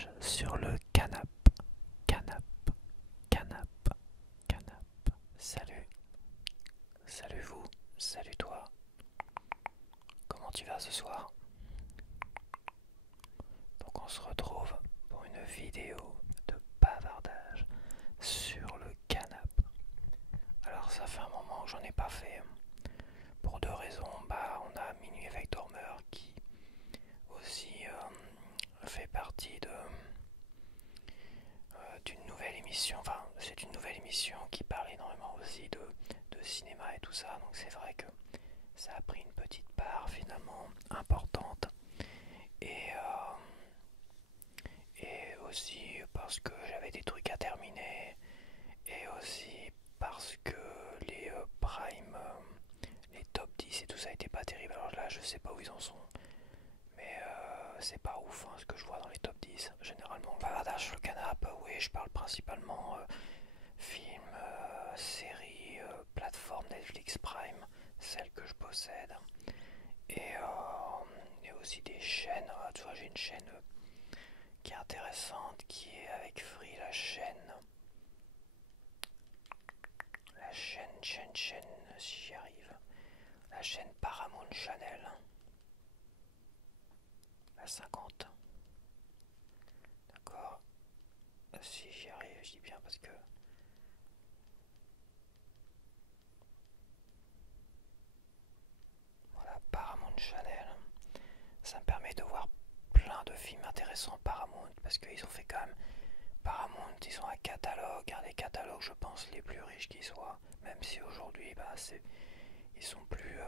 bavardage sur le canap, canap, canap, canap. Salut, salut vous, salut toi. Comment tu vas ce soir? Donc on se retrouve pour une vidéo de bavardage sur le canap. Alors ça fait un moment que j'en ai pas fait. Pour deux raisons. On a Minuit avec Dormeur qui aussi fait partie d'une nouvelle émission. Enfin, c'est une nouvelle émission qui parle énormément aussi de cinéma et tout ça. Donc c'est vrai que ça a pris une petite part finalement importante. Et, et aussi parce que j'avais des trucs à terminer. Et aussi parce que les Prime, les top 10 et tout ça n'était pas terrible. Alors là, je sais pas où ils en sont. Mais c'est pas ouf hein, ce que je vois dans les top 10. Généralement, bavardage sur le canapé, oui, je parle principalement films, séries, plateformes Netflix Prime, celles que je possède. Et aussi des chaînes. Tu vois, j'ai une chaîne qui est intéressante, qui est avec Free, la chaîne, si j'y arrive. La chaîne Paramount Channel. La 50. D'accord. Si j'y arrive, je dis bien parce que voilà, Paramount Channel. Ça me permet de voir plein de films intéressants Paramount parce qu'ils ont fait quand même Paramount, ils ont un catalogue, un des catalogues je pense les plus riches qui soient, même si aujourd'hui ils sont plus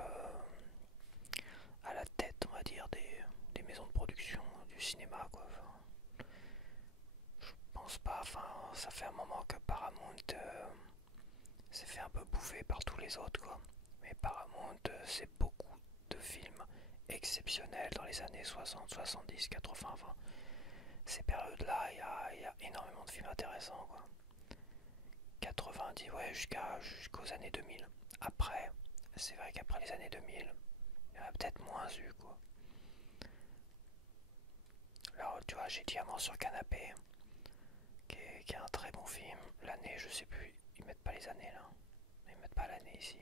à la tête on va dire des maisons de production du cinéma quoi. Enfin, je pense pas, enfin ça fait un moment que Paramount s'est fait un peu bouffer par tous les autres quoi. Mais Paramount c'est beaucoup de films exceptionnels dans les années 60, 70, 80, 20. Ces périodes-là, il y a énormément de films intéressants quoi. 90, ouais, jusqu'aux années 2000. Après, c'est vrai qu'après les années 2000, il y en a peut-être moins eu quoi. Alors tu vois, j'ai Diamant sur canapé, qui est un très bon film. L'année, je sais plus, ils mettent pas les années là. Ils mettent pas l'année ici.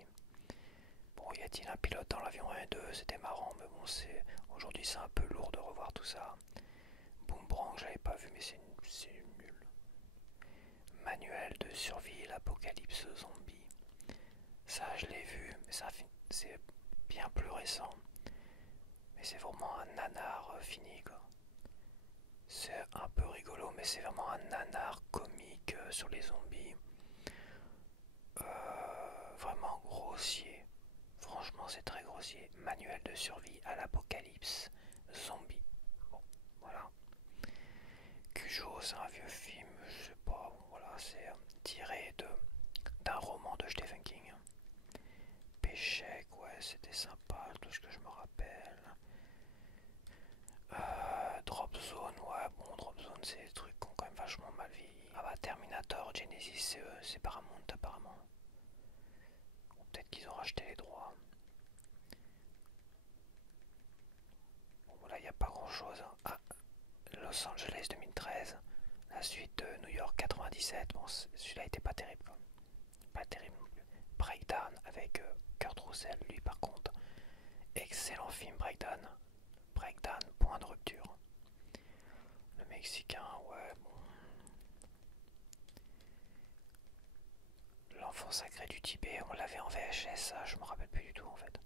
Bon, y a-t-il un pilote dans l'avion 1 et 2? C'était marrant, mais bon, aujourd'hui c'est un peu lourd de revoir tout ça. Boomerang, j'avais pas vu, mais c'est nul. Manuel de survie, l'apocalypse zombie. Ça, je l'ai vu, mais c'est bien plus récent. Mais c'est vraiment un nanar fini, quoi. C'est un peu rigolo, mais c'est vraiment un nanar comique sur les zombies. Vraiment grossier. Franchement, c'est très grossier. Manuel de survie à l'apocalypse zombie. Bon, voilà. Cujo, c'est un vieux film, je sais pas, voilà, c'est tiré d'un roman de Stephen King. Péchec, ouais, c'était sympa, tout ce que je me rappelle. Drop Zone, ouais, bon, Drop Zone, c'est des trucs qui ont quand même vachement mal vieilli. Ah bah, Terminator, Genesis, c'est Paramount apparemment. Ou peut-être qu'ils ont racheté les droits. Bon, voilà, il n'y a pas grand chose. Ah, Los Angeles 2013, la suite de New York 97. Bon, celui-là était pas terrible, quoi. Pas terrible non plus. Breakdown avec Kurt Russell, lui par contre. Excellent film Breakdown. Breakdown, point de rupture. Le Mexicain, ouais, bon. L'enfant sacré du Tibet, on l'avait en VHS, ça, je me rappelle plus du tout en fait.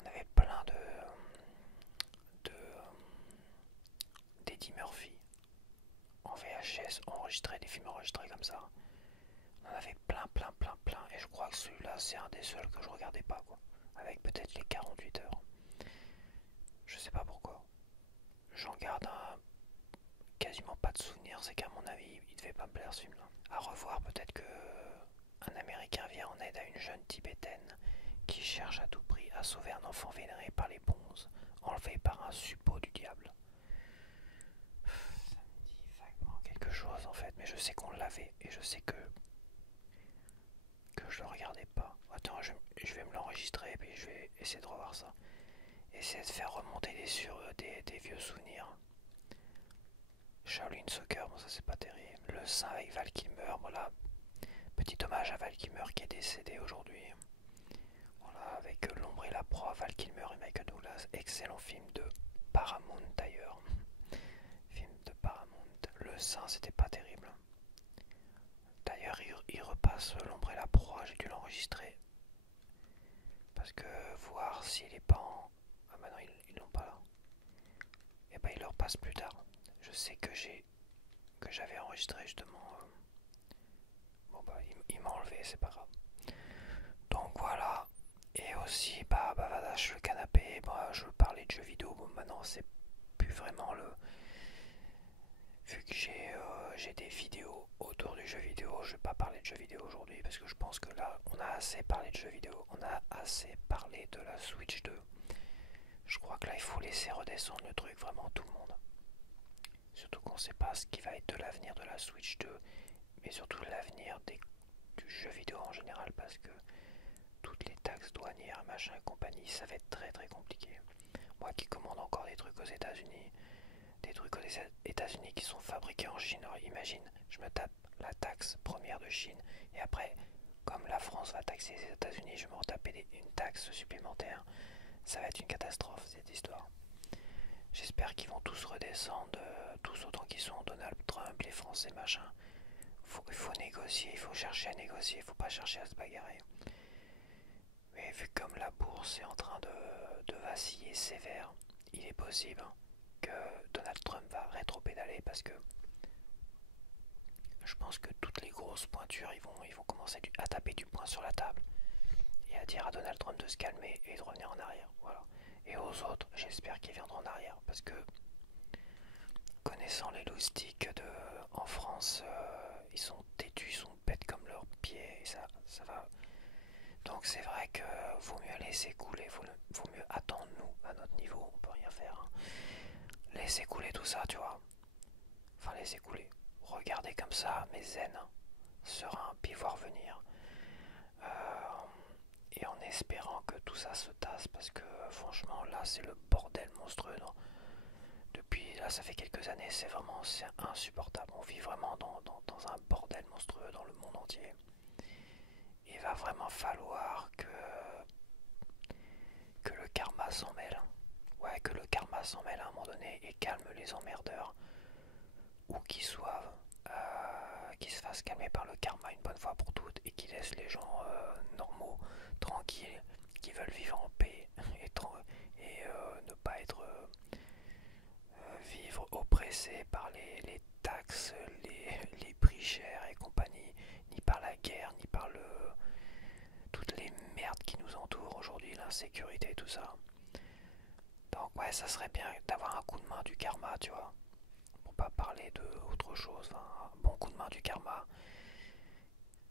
On avait plein d'Eddie Murphy en VHS enregistré, des films enregistrés comme ça. On en avait plein, plein, plein, plein. Et je crois que celui-là, c'est un des seuls que je regardais pas, quoi. Avec peut-être les 48 heures. Je sais pas pourquoi. J'en garde quasiment pas de souvenir. C'est qu'à mon avis, il devait pas me plaire ce film-là. À revoir, peut-être que un Américain vient en aide à une jeune Tibétaine qui cherche à tout prix à sauver un enfant vénéré par les bonzes, enlevé par un suppôt du diable. Ça me dit vaguement quelque chose en fait, mais je sais qu'on l'avait et je sais que je le regardais pas. Attends, je vais me l'enregistrer et puis je vais essayer de revoir ça. Essayer de faire remonter des vieux souvenirs. Shaolin Soccer, bon ça c'est pas terrible. Le Saint avec Val Kilmer, voilà. Petit hommage à Val Kilmer qui est décédé aujourd'hui. Voilà, avec L'ombre et la proie, Val Kilmer et Michael Douglas. Excellent film de Paramount d'ailleurs. Film de Paramount. Le Saint c'était pas terrible. D'ailleurs il repasse L'ombre et la proie, j'ai dû l'enregistrer. Parce que voir s'il est pas en... Ah bah non ils l'ont pas là. Et bah il leur passe plus tard. Je sais que j'avais enregistré justement. Bon bah il m'a enlevé, c'est pas grave. Donc voilà. Et aussi bavardage le canapé. Bah, je parlais de jeux vidéo. Bon maintenant c'est plus vraiment le... Vu que j'ai des vidéos autour du jeu vidéo, je vais pas parler de jeux vidéo aujourd'hui parce que je pense que là on a assez parlé de jeux vidéo. On a assez parlé de la Switch 2. Je crois que là il faut laisser redescendre le truc vraiment tout le monde. Surtout qu'on sait pas ce qui va être de l'avenir de la Switch 2, mais surtout l'avenir du jeu vidéo en général parce que toutes les taxes douanières, machin et compagnie, ça va être très très compliqué. Moi qui commande encore des trucs aux États-Unis, des trucs aux États-Unis qui sont fabriqués en Chine, alors imagine, je me tape la taxe première de Chine et après, comme la France va taxer les États-Unis, je vais me retaper une taxe supplémentaire. Ça va être une catastrophe cette histoire. J'espère qu'ils vont tous redescendre, tous autant qu'ils sont, Donald Trump, les Français, machin. Il faut négocier, il faut chercher à négocier, il faut pas chercher à se bagarrer. Mais vu comme la bourse est en train de vaciller sévère, il est possible que Donald Trump va rétro-pédaler parce que je pense que toutes les grosses pointures ils vont commencer à taper du poing sur la table et à dire à Donald Trump de se calmer et de revenir en arrière. Voilà. Et aux autres, j'espère qu'ils viendront en arrière parce que connaissant les loustiques en France, ils sont têtus, ils sont bêtes comme leurs pieds et ça va. Donc c'est vrai que vaut mieux laisser couler, vaut mieux attendre nous à notre niveau, on peut rien faire. Hein. Laisser couler tout ça, tu vois. Enfin laisser couler. Regarder comme ça, mais zen, serein, puis voir venir. Et en espérant que tout ça se tasse parce que franchement là c'est le bordel monstrueux. Non. Depuis là ça fait quelques années, c'est insupportable. On vit vraiment dans un bordel monstrueux dans le monde entier. Il va vraiment falloir que le karma s'en mêle. Ouais, que le karma s'en mêle à un moment donné et calme les emmerdeurs. Ou qu'ils soient, qu'ils se fassent calmer par le karma une bonne fois pour toutes et qu'ils laissent les gens normaux, tranquilles, qui veulent vivre en paix et ne pas être vivre oppressés par les taxes, les prix chers et compagnie, ni par la guerre, ni par toutes les merdes qui nous entourent aujourd'hui, l'insécurité et tout ça. Donc ouais, ça serait bien d'avoir un coup de main du karma, tu vois. Pour pas parler de autre chose, enfin, un bon coup de main du karma,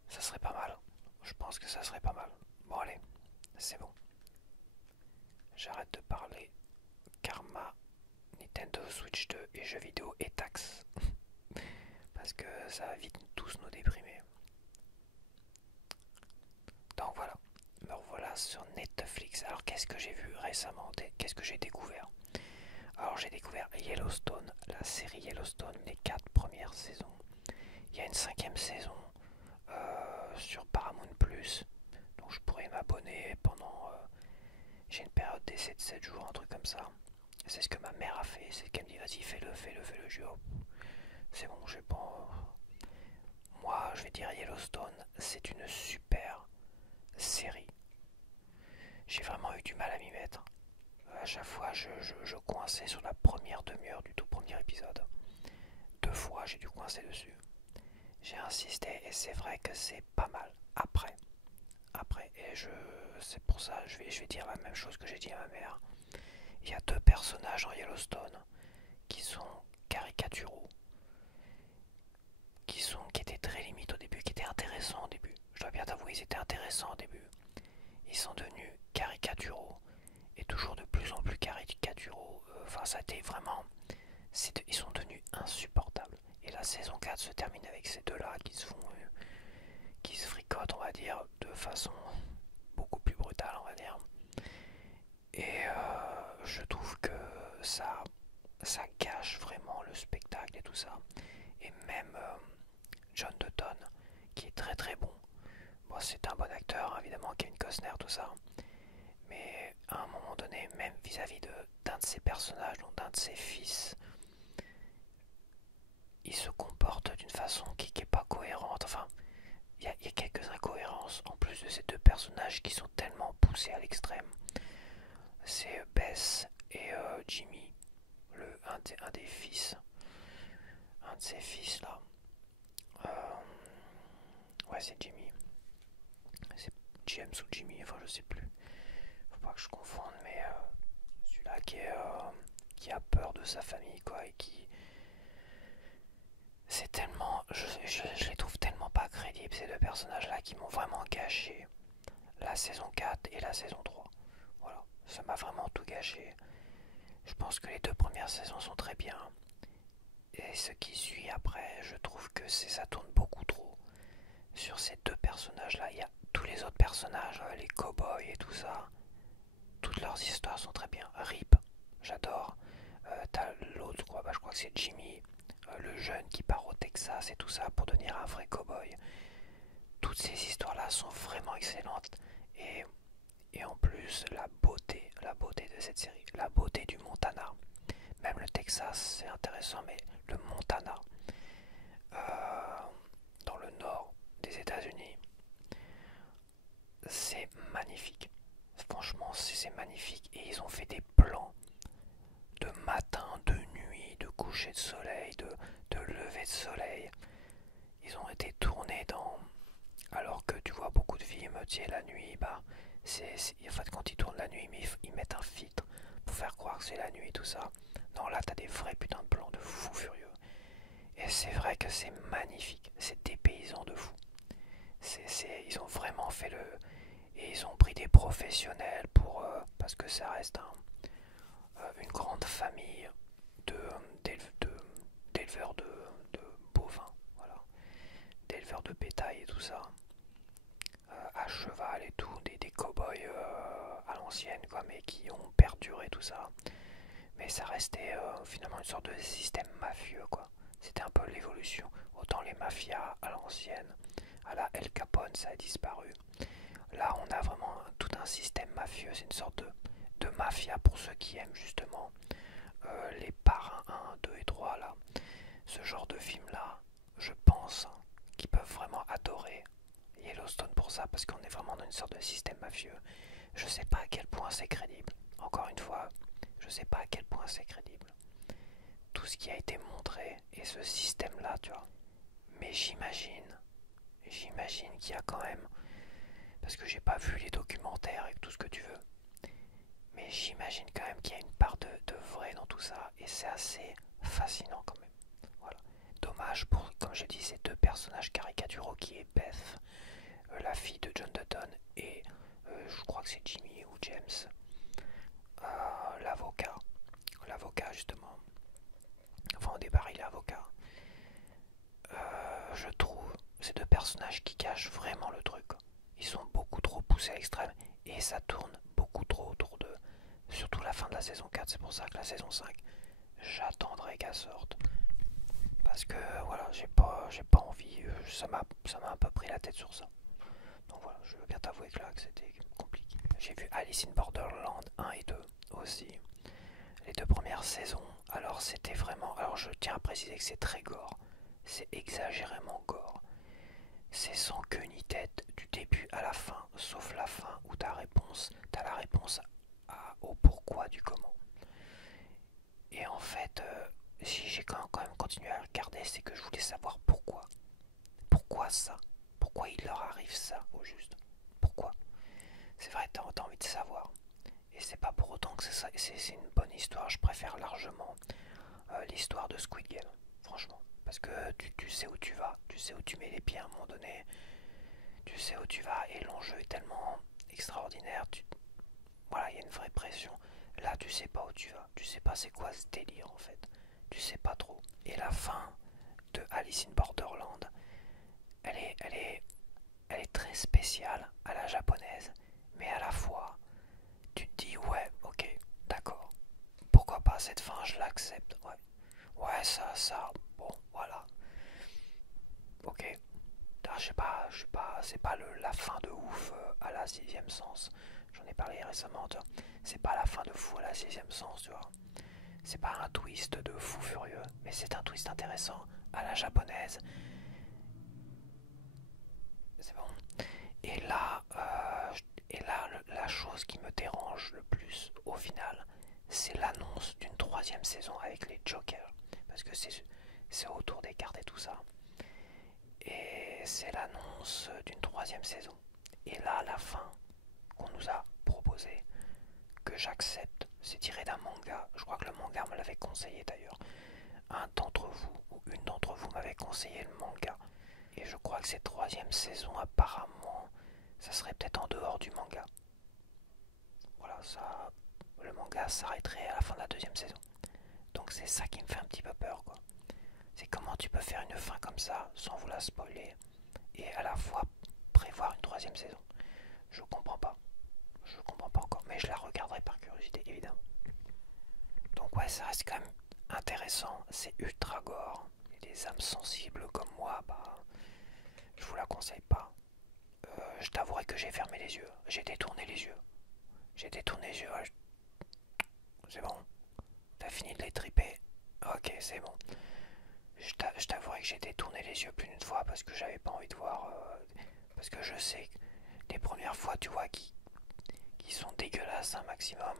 ça serait pas mal. Je pense que ça serait pas mal. Bon allez, c'est bon. J'arrête de parler karma, Nintendo Switch 2 et jeux vidéo et taxes. Parce que ça va vite tous nous déprimer. Donc voilà, me revoilà sur Netflix. Alors qu'est-ce que j'ai vu récemment? Qu'est-ce que j'ai découvert? Alors j'ai découvert Yellowstone, la série Yellowstone, les 4 premières saisons. Il y a une 5e saison sur Paramount Plus, donc je pourrais m'abonner pendant... j'ai une période d'essai de 7 jours, un truc comme ça. C'est ce que ma mère a fait, c'est qu'elle me dit vas-y fais-le. Je dis oh, c'est bon, j'ai pas... Moi je vais dire Yellowstone, c'est une super série. J'ai vraiment eu du mal à m'y mettre. À chaque fois je coinçais sur la première demi-heure du tout premier épisode. 2 fois j'ai dû coincer dessus. J'ai insisté et c'est vrai que c'est pas mal. Après, et c'est pour ça je vais dire la même chose que j'ai dit à ma mère. Il y a 2 personnages en Yellowstone qui sont caricaturaux, qui étaient très limites au début, qui étaient intéressants au début. Je dois bien t'avouer, ils étaient intéressants au début. Ils sont devenus caricaturaux et toujours de plus en plus caricaturaux. Enfin, ça a été vraiment... Ils sont devenus insupportables. Et la saison 4 se termine avec ces deux-là qui se fricotent, on va dire, de façon beaucoup plus brutale, on va dire. Et je trouve que ça ça gâche vraiment le spectacle et tout ça. Et même John Dutton, qui est très très bon. Bon, c'est un bon acteur, évidemment, Kevin Costner, tout ça. Mais à un moment donné, même vis-à-vis d'un de ses personnages, donc d'un de ses fils, il se comporte d'une façon qui n'est pas cohérente. Enfin, il y a quelques incohérences en plus de ces deux personnages qui sont tellement poussés à l'extrême. C'est Bess et Jimmy, un des fils, un de ses fils là. Ouais, c'est Jimmy. C'est James ou Jimmy, enfin je sais plus. Faut pas que je confonde, mais celui-là qui a peur de sa famille, quoi, et qui. C'est tellement. Je les trouve tellement pas crédibles, ces deux personnages-là, qui m'ont vraiment gâché la saison 4 et la saison 3. Voilà, ça m'a vraiment tout gâché. Je pense que les deux premières saisons sont très bien. Et ce qui suit après, je trouve que ça tourne beaucoup trop sur ces deux personnages-là. Il y a tous les autres personnages, les cow-boys et tout ça. Toutes leurs histoires sont très bien. Rip, j'adore. T'as l'autre, quoi, je crois que c'est Jimmy, le jeune qui part au Texas et tout ça pour devenir un vrai cow-boy. Toutes ces histoires-là sont vraiment excellentes. Et, et en plus, la beauté de cette série, la beauté du Montana. Même le Texas, c'est intéressant, mais le Montana, euh, dans le nord des États-Unis, c'est magnifique. Franchement, c'est magnifique. Et ils ont fait des plans de matin, de nuit, de coucher de soleil, de lever de soleil. Ils ont été tournés dans. Alors que tu vois beaucoup de films, tu sais, la nuit, bah, en fait, quand ils tournent la nuit, ils mettent un filtre pour faire croire que c'est la nuit, tout ça. Non, là, t'as des vrais putains de plans de fous furieux. Et c'est vrai que c'est magnifique. C'est dépaysant de fou. Ils ont vraiment fait le. Et ils ont pris des professionnels pour. Parce que ça reste une grande famille d'éleveurs de bovins. Voilà. D'éleveurs de bétail et tout ça. À cheval et tout. Des cow-boys à l'ancienne, quoi, mais qui ont perduré tout ça. Mais ça restait finalement une sorte de système mafieux, quoi. C'était un peu l'évolution. Autant les mafias à l'ancienne, à la El Capone, ça a disparu. Là, on a vraiment tout un système mafieux. C'est une sorte de mafia pour ceux qui aiment justement les parrains 1, 2 et 3, là. Ce genre de film-là, je pense qu'ils peuvent vraiment adorer Yellowstone pour ça, parce qu'on est vraiment dans une sorte de système mafieux. Je sais pas à quel point c'est crédible. Encore une fois, je sais pas à quel point c'est crédible. Tout ce qui a été montré et ce système-là, tu vois. Mais j'imagine qu'il y a quand même, parce que j'ai pas vu les documentaires et tout ce que tu veux, mais j'imagine quand même qu'il y a une part de vrai dans tout ça, et c'est assez fascinant quand même. Voilà. Dommage pour, comme je dis, ces deux personnages caricaturaux qui est Beth, la fille de John Dutton, et je crois que c'est Jimmy ou James, l'avocat. L'avocat justement. Enfin au départ il est avocat. Je trouve ces deux personnages qui cachent vraiment le truc. Ils sont beaucoup trop poussés à l'extrême et ça tourne beaucoup trop autour d'eux. Surtout la fin de la saison 4, c'est pour ça que la saison 5, j'attendrai qu'elle sorte. Parce que voilà, j'ai pas envie, ça m'a un peu pris la tête sur ça. Donc voilà, je veux bien t'avouer que là que c'était compliqué. J'ai vu Alice in Borderland 1 et 2 aussi. Les deux premières saisons, alors c'était vraiment. Alors je tiens à préciser que c'est très gore. C'est exagérément gore. C'est sans queue ni tête du début à la fin, sauf la fin où t'as la réponse au pourquoi du comment. Et en fait, si j'ai quand même continué à regarder, c'est que je voulais savoir pourquoi. Pourquoi ça? Pourquoi il leur arrive ça au juste? Pourquoi? C'est vrai, t'as envie de savoir. Et c'est pas pour autant que c'est une bonne histoire. Je préfère largement l'histoire de Squid Game, franchement. Parce que tu sais où tu vas, tu sais où tu mets les pieds à un moment donné, tu sais où tu vas et l'enjeu est tellement extraordinaire. Voilà, il y a une vraie pression. Là, tu sais pas où tu vas, tu sais pas c'est quoi ce délire en fait. Tu sais pas trop. Et la fin de Alice in Borderland, elle est très spéciale à la japonaise, mais à la fois, tu te dis ouais, ok, d'accord. Pourquoi pas cette fin, je l'accepte. Ouais, ouais, ça, bon, voilà. Ok. Je sais pas, c'est pas la fin de ouf à la sixième sens. J'en ai parlé récemment, tu vois. C'est pas la fin de fou à la sixième sens, tu vois. C'est pas un twist de fou furieux, mais c'est un twist intéressant à la japonaise. C'est bon. Et là, la chose qui me dérange le plus au final, c'est l'annonce d'une troisième saison avec les Jokers. Parce que c'est autour des cartes et tout ça. Et c'est l'annonce d'une troisième saison. Et là, la fin qu'on nous a proposée, que j'accepte, c'est tiré d'un manga. Je crois que le manga me l'avait conseillé d'ailleurs. Un d'entre vous ou une d'entre vous m'avait conseillé le manga. Et je crois que cette troisième saison, apparemment, ça serait peut-être en dehors du manga. Voilà, ça, le manga s'arrêterait à la fin de la deuxième saison. Donc c'est ça qui me fait un petit peu peur, quoi. C'est comment tu peux faire une fin comme ça, sans vous la spoiler, et à la fois prévoir une troisième saison. Je comprends pas. Je comprends pas encore, mais je la regarderai par curiosité, évidemment. Donc ouais, ça reste quand même intéressant. C'est ultra gore. Et des âmes sensibles comme moi, bah, je vous la conseille pas. Je t'avouerai que j'ai fermé les yeux. J'ai détourné les yeux. J'ai détourné les yeux. Ouais, c'est bon. T'as fini de les triper. Ok, c'est bon. Je t'avouerai que j'ai détourné les yeux plus d'une fois parce que j'avais pas envie de voir. Parce que je sais que les premières fois, tu vois, qui sont dégueulasses un maximum.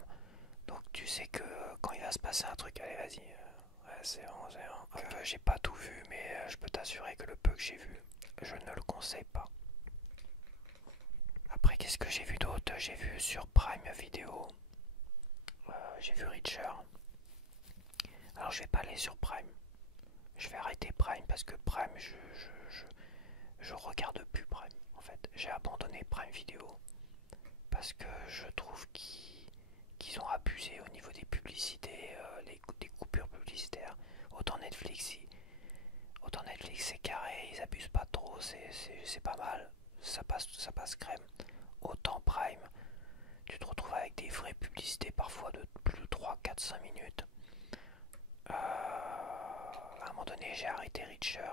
Donc tu sais que quand il va se passer un truc, allez vas-y. Ouais, c'est bon, c'est bon. J'ai pas tout vu, mais je peux t'assurer que le peu que j'ai vu, je ne le conseille pas. Après, qu'est-ce que j'ai vu d'autre? J'ai vu sur Prime Video, j'ai vu Reacher. Alors je vais pas aller sur Prime. Je vais arrêter Prime parce que Prime, je regarde plus Prime. En fait, j'ai abandonné Prime Video parce que je trouve qu'ils ont abusé au niveau des publicités, des coupures publicitaires. Autant autant Netflix c'est carré, ils abusent pas trop, c'est pas mal, ça passe crème. Autant Prime, tu te retrouves avec des vraies publicités parfois de plus de 3, 4, 5 minutes. À un moment donné, j'ai arrêté Reacher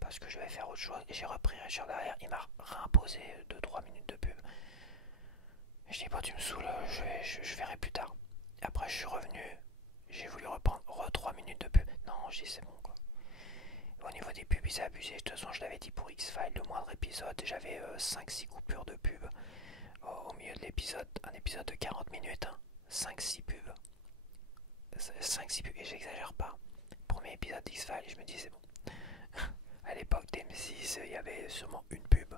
parce que je vais faire autre chose et j'ai repris Reacher derrière. Il m'a réimposé 2-3 minutes de pub. Je dis, bah, tu me saoules, je verrai plus tard. Et après, je suis revenu, j'ai voulu reprendre 3 minutes de pub. Non, je dis, c'est bon quoi. Au niveau des pubs, ils ont abusé. De toute façon, je l'avais dit pour X-Files, le moindre épisode, j'avais 5-6 coupures de pub au milieu de l'épisode. Un épisode de 40 minutes, hein. 5-6 pubs. 5-6 pubs, et j'exagère pas. Premier épisode d'X-Files, je me dis, c'est bon. À l'époque d'M6, il y avait sûrement une pub.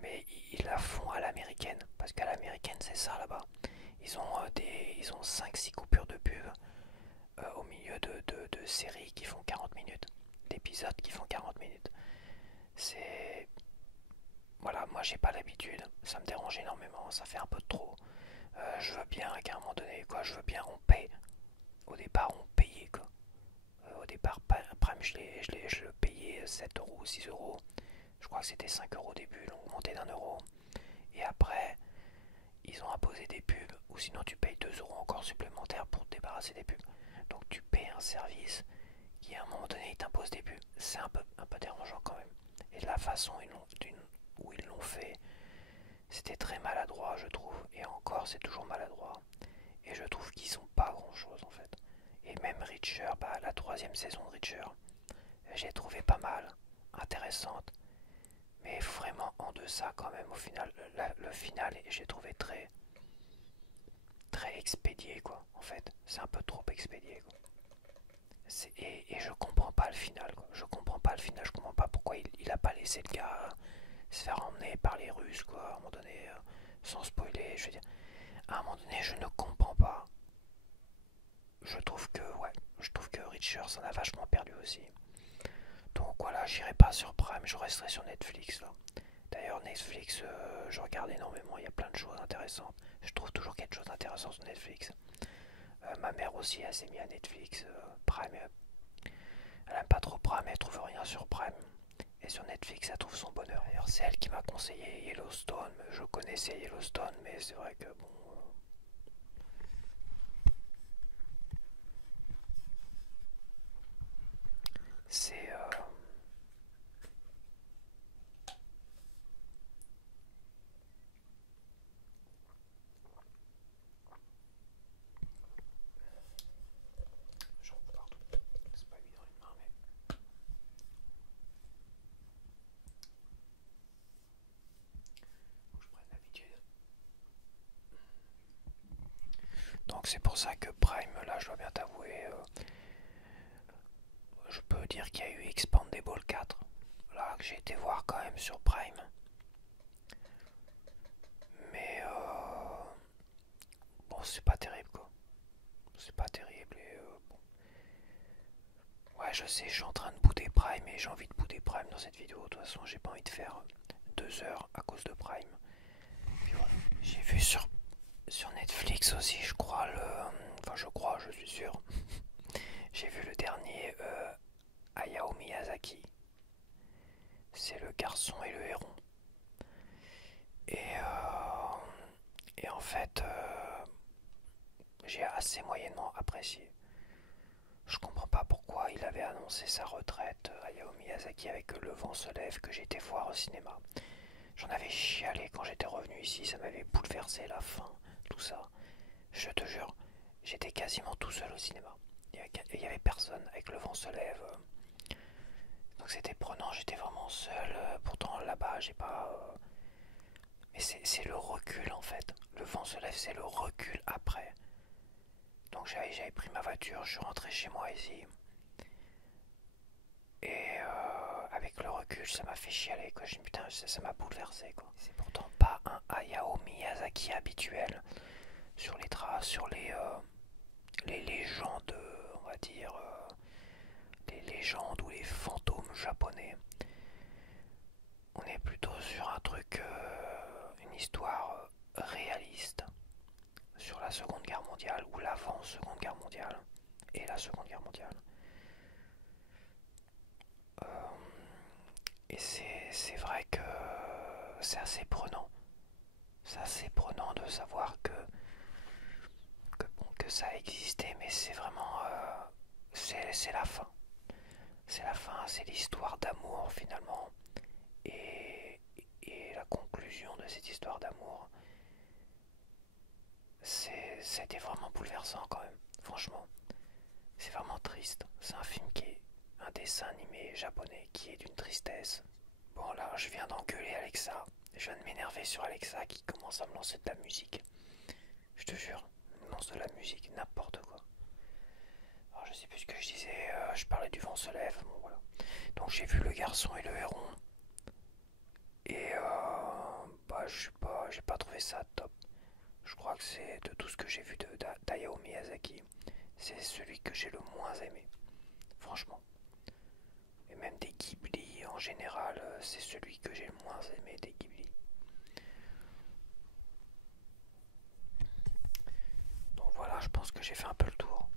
Mais ils la font à l'américaine. Parce qu'à l'américaine, c'est ça là-bas. Ils ont 5-6 coupures de pub au milieu de séries qui font 40 minutes. D'épisodes qui font 40 minutes. C'est... Voilà, moi j'ai pas l'habitude. Ça me dérange énormément. Ça fait un peu trop. Je veux bien qu'à un moment donné, quoi, je veux bien, on paye. Au départ, on payait, quoi. Au départ, Prime, je le payais 7 euros, 6 euros. Je crois que c'était 5 euros au début, ils l'ont augmenté d'1 euro. Et après, ils ont imposé des pubs, ou sinon tu payes 2 euros encore supplémentaires pour te débarrasser des pubs. Donc tu payes un service qui à un moment donné il t'impose des pubs. C'est un peu dérangeant quand même. Et de la façon où ils l'ont fait, c'était très maladroit je trouve. Et encore c'est toujours maladroit. Et je trouve qu'ils sont pas grand chose en fait. Et même Reacher, bah, la troisième saison de Reacher, j'ai trouvé pas mal, intéressante. Mais vraiment en deçà quand même au final. Le final, j'ai trouvé très expédié quoi. En fait, c'est un peu trop expédié quoi. Et je comprends pas le final quoi. Je comprends pas le final. Je comprends pas pourquoi il a pas laissé le gars se faire emmener par les Russes quoi. À un moment donné, sans spoiler, je veux dire. À un moment donné, je ne comprends pas. Je trouve que Reacher s'en a vachement perdu aussi. Donc voilà, j'irai pas sur Prime, je resterai sur Netflix là. D'ailleurs, Netflix, je regarde énormément, il y a plein de choses intéressantes. Je trouve toujours quelque chose d'intéressant sur Netflix. Ma mère aussi, elle s'est mise à Netflix. Prime, elle aime pas trop Prime, elle trouve rien sur Prime. Et sur Netflix, elle trouve son bonheur. D'ailleurs, c'est elle qui m'a conseillé Yellowstone. Je connaissais Yellowstone, mais c'est vrai que bon. Donc c'est pour ça que Prime, là je dois bien t'avouer, je peux dire qu'il y a eu Expandable 4, là que j'ai été voir quand même sur Prime. Mais bon, c'est pas terrible quoi. C'est pas terrible et bon. Ouais, je sais, je suis en train de bouder Prime et j'ai envie de bouder Prime dans cette vidéo. De toute façon, j'ai pas envie de faire 2 heures à cause de Prime. Puis voilà. J'ai vu sur Netflix aussi, je crois, enfin, je suis sûr. J'ai vu le dernier Hayao Miyazaki. C'est le garçon et le héron. Et, et en fait, j'ai assez moyennement apprécié. Je comprends pas pourquoi il avait annoncé sa retraite, Hayao Miyazaki, avec Le vent se lève, que j'ai été voir au cinéma. J'en avais chialé quand j'étais revenu ici, ça m'avait bouleversé la fin, tout ça. Je te jure, j'étais quasiment tout seul au cinéma. Il y avait personne avec Le vent se lève. Donc c'était prenant, j'étais vraiment seul. Pourtant là-bas, j'ai pas. Mais c'est le recul en fait. Le vent se lève, c'est le recul après. Donc j'avais pris ma voiture, je suis rentré chez moi ici. Et avec le recul, ça m'a fait chialer quoi. J'ai dit putain, ça m'a bouleversé quoi. C'est pourtant pas un Hayao Miyazaki habituel sur les traces, sur les légendes, on va dire, les légendes ou les fantômes japonais. On est plutôt sur un truc, une histoire réaliste sur la Seconde Guerre mondiale ou l'avant Seconde Guerre mondiale et la Seconde Guerre mondiale. Euh, et c'est vrai que c'est assez prenant. C'est assez prenant de savoir bon, que ça a existé, mais c'est vraiment c'est la fin. C'est la fin, c'est l'histoire d'amour finalement. Et, et la conclusion de cette histoire d'amour, c'était vraiment bouleversant quand même. Franchement, c'est vraiment triste. C'est un film qui est un dessin animé japonais qui est d'une tristesse. Bon là, je viens d'engueuler Alexa. Je viens de m'énerver sur Alexa qui commence à me lancer de la musique. Je te jure, elle me lance de la musique, n'importe quoi. Alors je sais plus ce que je disais, je parlais du vent se lève, bon voilà. Donc j'ai vu Le garçon et le héron. Et bah j'ai pas trouvé ça top. Je crois que c'est de tout ce que j'ai vu d'Hayao Miyazaki, c'est celui que j'ai le moins aimé. Franchement. Et même des Ghibli en général, c'est celui que j'ai le moins aimé des Ghibli. Donc voilà, je pense que j'ai fait un peu le tour.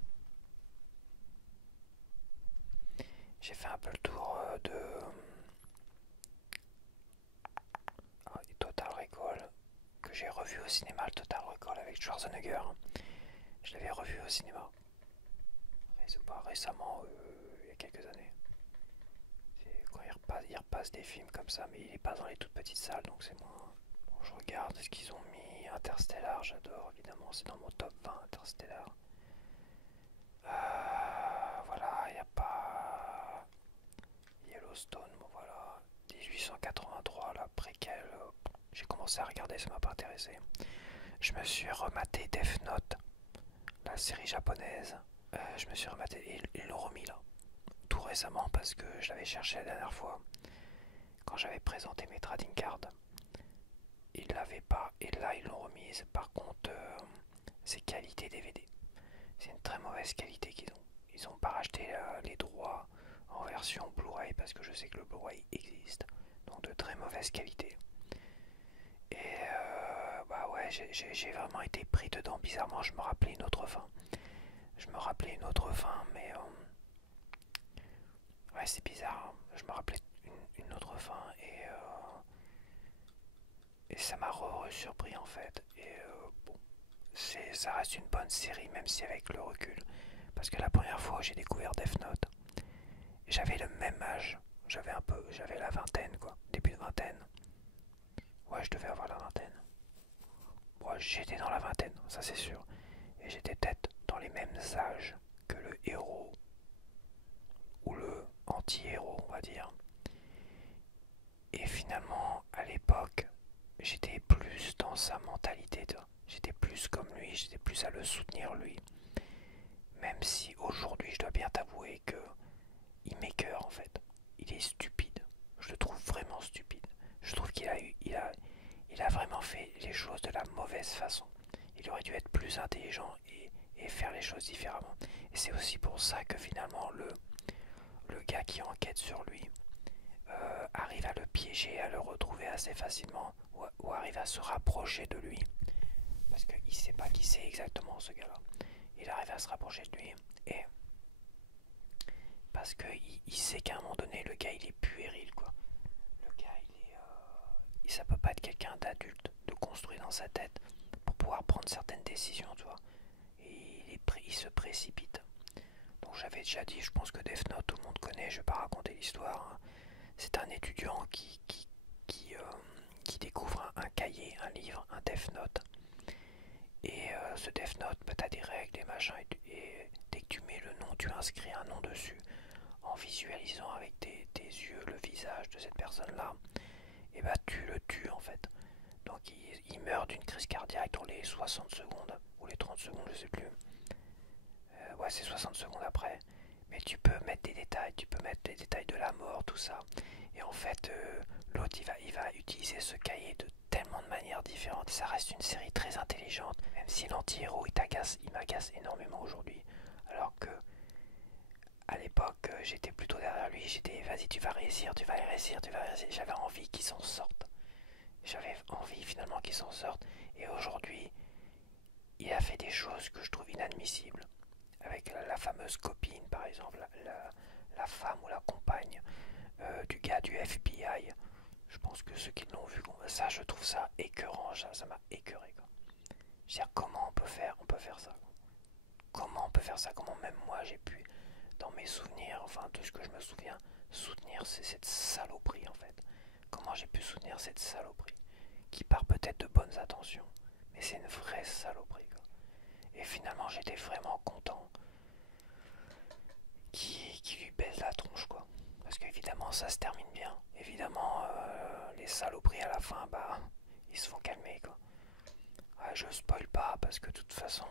J'ai fait un peu le tour de Total Recall, que j'ai revu au cinéma, le Total Recall avec Schwarzenegger. Je l'avais revu au cinéma. C'est pas récemment, il y a quelques années. C'est quand il repasse des films comme ça, mais il est pas dans les toutes petites salles, donc c'est moins. Bon, je regarde ce qu'ils ont mis. Interstellar, j'adore évidemment, c'est dans mon top 20 Interstellar. Voilà, il n'y a pas Yellowstone, bon voilà. 1883, la préquelle, j'ai commencé à regarder, ça m'a pas intéressé. Je me suis rematé Death Note, la série japonaise. Je me suis rematé, ils l'ont remis là, tout récemment parce que je l'avais cherché la dernière fois. Quand j'avais présenté mes trading cards, ils l'avaient pas et là ils l'ont remise. Par contre, c'est qualité DVD. C'est une très mauvaise qualité qu'ils ont. Ils ont pas racheté les droits en version Blu-ray parce que je sais que le Blu-ray existe. Donc de très mauvaise qualité. Et bah ouais, j'ai vraiment été pris dedans. Bizarrement, je me rappelais une autre fin. Mais ouais, c'est bizarre. Je me rappelais une autre fin et ça m'a surpris en fait. Et bon, ça reste une bonne série, même si avec le recul. Parce que la première fois où j'ai découvert Death Note, j'avais le même âge. J'avais la vingtaine quoi, début de vingtaine. Ouais, je devais avoir la vingtaine. Moi, j'étais dans la vingtaine, ça c'est sûr. Et j'étais peut-être dans les mêmes âges que le héros ou le anti-héros, on va dire. Et finalement, à l'époque, j'étais plus dans sa mentalité. J'étais plus comme lui, j'étais plus à le soutenir lui. Même si aujourd'hui je dois bien t'avouer que il m'écœure en fait. Il est stupide. Je le trouve vraiment stupide. Je trouve il a vraiment fait les choses de la mauvaise façon. Il aurait dû être plus intelligent et faire les choses différemment. Et c'est aussi pour ça que finalement le gars qui enquête sur lui arrive à le piéger, à le retrouver assez facilement, ou arrive à se rapprocher de lui. Parce qu'il ne sait pas qui c'est exactement ce gars-là. Il arrive à se rapprocher de lui et parce qu'il sait qu'à un moment donné le gars il est puéril quoi. Le gars ça peut pas être quelqu'un d'adulte, de construit dans sa tête pour pouvoir prendre certaines décisions, tu vois. Et il se précipite. Donc j'avais déjà dit, je pense que Death Note tout le monde connaît, je vais pas raconter l'histoire. Hein. C'est un étudiant qui découvre un cahier, un livre, un Death Note. Et ce Death Note, bah, t'as des règles, des machins, et dès que tu mets le nom, tu inscris un nom dessus, en visualisant avec tes yeux le visage de cette personne-là, et bah tu le tues en fait. Donc il meurt d'une crise cardiaque dans les 60 secondes, ou les 30 secondes, je sais plus. Ouais, c'est 60 secondes après. Mais tu peux mettre des détails, tu peux mettre les détails de la mort, tout ça. Et en fait, l'autre, il va utiliser ce cahier de tellement de manières différentes. Ça reste une série très intelligente, même si l'anti-héros, il m'agace énormément aujourd'hui. Alors que, à l'époque, j'étais plutôt derrière lui, j'étais, vas-y, tu vas réussir, tu vas réussir, tu vas réussir. J'avais envie qu'il s'en sorte. J'avais envie finalement qu'il s'en sorte. Et aujourd'hui, il a fait des choses que je trouve inadmissibles. Avec la fameuse copine, par exemple, la femme ou la compagne du gars du FBI. Je pense que ceux qui l'ont vu, ça, je trouve ça écœurant, ça m'a écœuré. Quoi. Je veux dire, comment on peut faire ça quoi. Comment on peut faire ça? Comment même moi j'ai pu, dans mes souvenirs, enfin tout ce que je me souviens, soutenir cette saloperie en fait. Comment j'ai pu soutenir cette saloperie qui part peut-être de bonnes intentions, mais c'est une vraie saloperie. Quoi. Et finalement j'étais vraiment content qui lui baise la tronche quoi. Parce qu'évidemment ça se termine bien. Évidemment les saloperies à la fin, bah ils se font calmer quoi. Ouais, je spoil pas parce que de toute façon,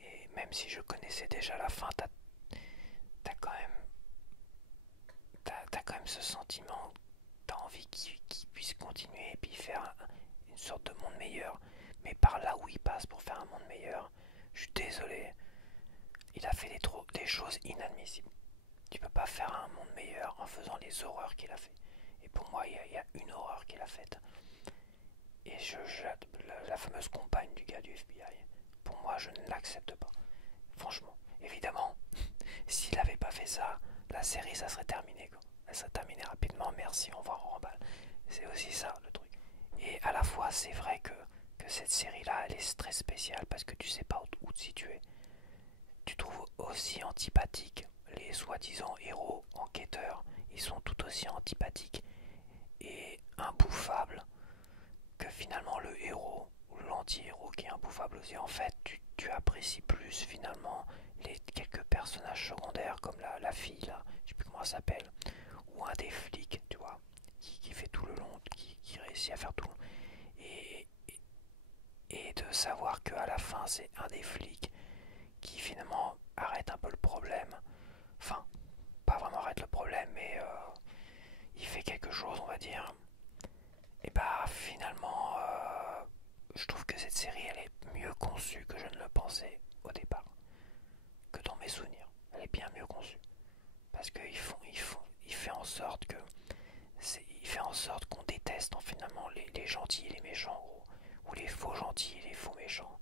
et même si je connaissais déjà la fin, t'as quand même t'as quand même ce sentiment, t'as envie qu'il puisse continuer et puis faire une sorte de monde meilleur. Mais par là où il passe pour faire un monde meilleur, je suis désolé, il a fait des choses inadmissibles. Tu peux pas faire un monde meilleur en faisant les horreurs qu'il a fait. Et pour moi, il y a une horreur qu'il a faite. Et la fameuse compagne du gars du FBI, pour moi, je ne l'accepte pas. Franchement, évidemment, s'il avait pas fait ça, la série, ça serait terminé. Quoi. Elle serait terminée rapidement, merci, au revoir, on remballe. C'est aussi ça, le truc. Et à la fois, c'est vrai que cette série-là, elle est très spéciale parce que tu sais pas où te situer. Tu trouves aussi antipathiques les soi-disant héros enquêteurs. Ils sont tout aussi antipathiques et imbouffables que finalement le héros ou l'anti-héros qui est imbouffable aussi. En fait, tu apprécies plus finalement les quelques personnages secondaires comme la fille là, je sais plus comment elle s'appelle, ou un des flics, tu vois, qui fait tout le long, qui réussit à faire tout le long. Et de savoir qu'à la fin c'est un des flics qui finalement arrête un peu le problème. Enfin, pas vraiment arrête le problème, mais il fait quelque chose, on va dire. Et bah finalement, je trouve que cette série, elle est mieux conçue que je ne le pensais au départ, que dans mes souvenirs. Elle est bien mieux conçue. Parce qu'il fait en sorte que, il fait en sorte qu'on déteste finalement les gentils et les méchants, ou les faux gentils et les faux méchants.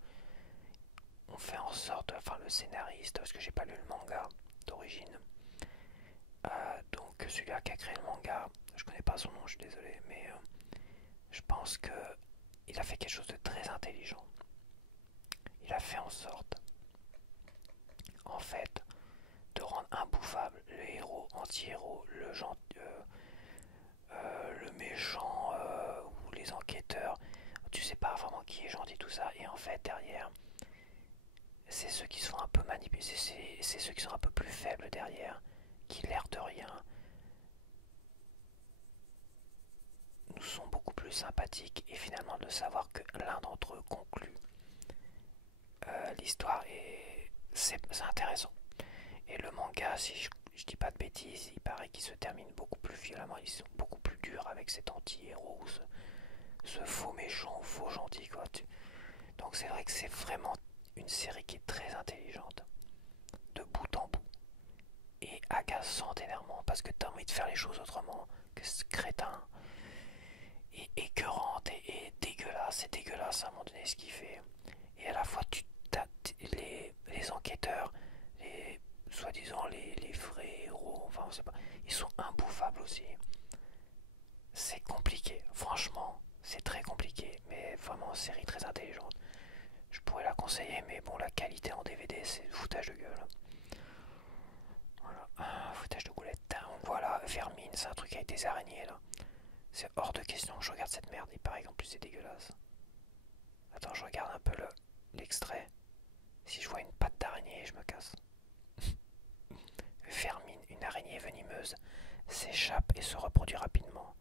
On fait en sorte, enfin le scénariste, parce que j'ai pas lu le manga d'origine, donc celui-là qui a créé le manga, je connais pas son nom, je suis désolé, mais je pense que il a fait quelque chose de très intelligent. Il a fait en sorte, en fait, de rendre imbouffable le héros, anti-héros, le méchant ou les enquêteurs. Tu sais pas vraiment qui est gentil, tout ça, et en fait derrière, c'est ceux qui sont un peu manipulés, c'est ceux qui sont un peu plus faibles derrière, qui l'air de rien nous sont beaucoup plus sympathiques et finalement de savoir que l'un d'entre eux conclut l'histoire et c'est intéressant. Et le manga, si je dis pas de bêtises, il paraît qu'il se termine beaucoup plus violemment, ils sont beaucoup plus durs avec cet anti-héros, ce faux méchant, faux gentil quoi. Donc c'est vrai que c'est vraiment une série qui est très intelligente, de bout en bout, et agaçante énervement parce que t'as envie de faire les choses autrement, que ce crétin, et écœurante et dégueulasse, c'est dégueulasse à un moment donné ce qu'il fait. Et à la fois tu t'as les enquêteurs, les soi-disant les vrais héros, enfin on sait pas, ils sont imbouffables aussi. C'est compliqué, franchement, c'est très compliqué, mais vraiment série très intelligente. Je pourrais la conseiller, mais bon, la qualité en DVD, c'est foutage de gueule. Voilà, foutage de goulette. Donc voilà, Vermine, c'est un truc avec des araignées là. C'est hors de question que je regarde cette merde, il paraît qu'en plus c'est dégueulasse. Attends, je regarde un peu l'extrait. Si je vois une patte d'araignée, je me casse. Vermine, une araignée venimeuse, s'échappe et se reproduit rapidement,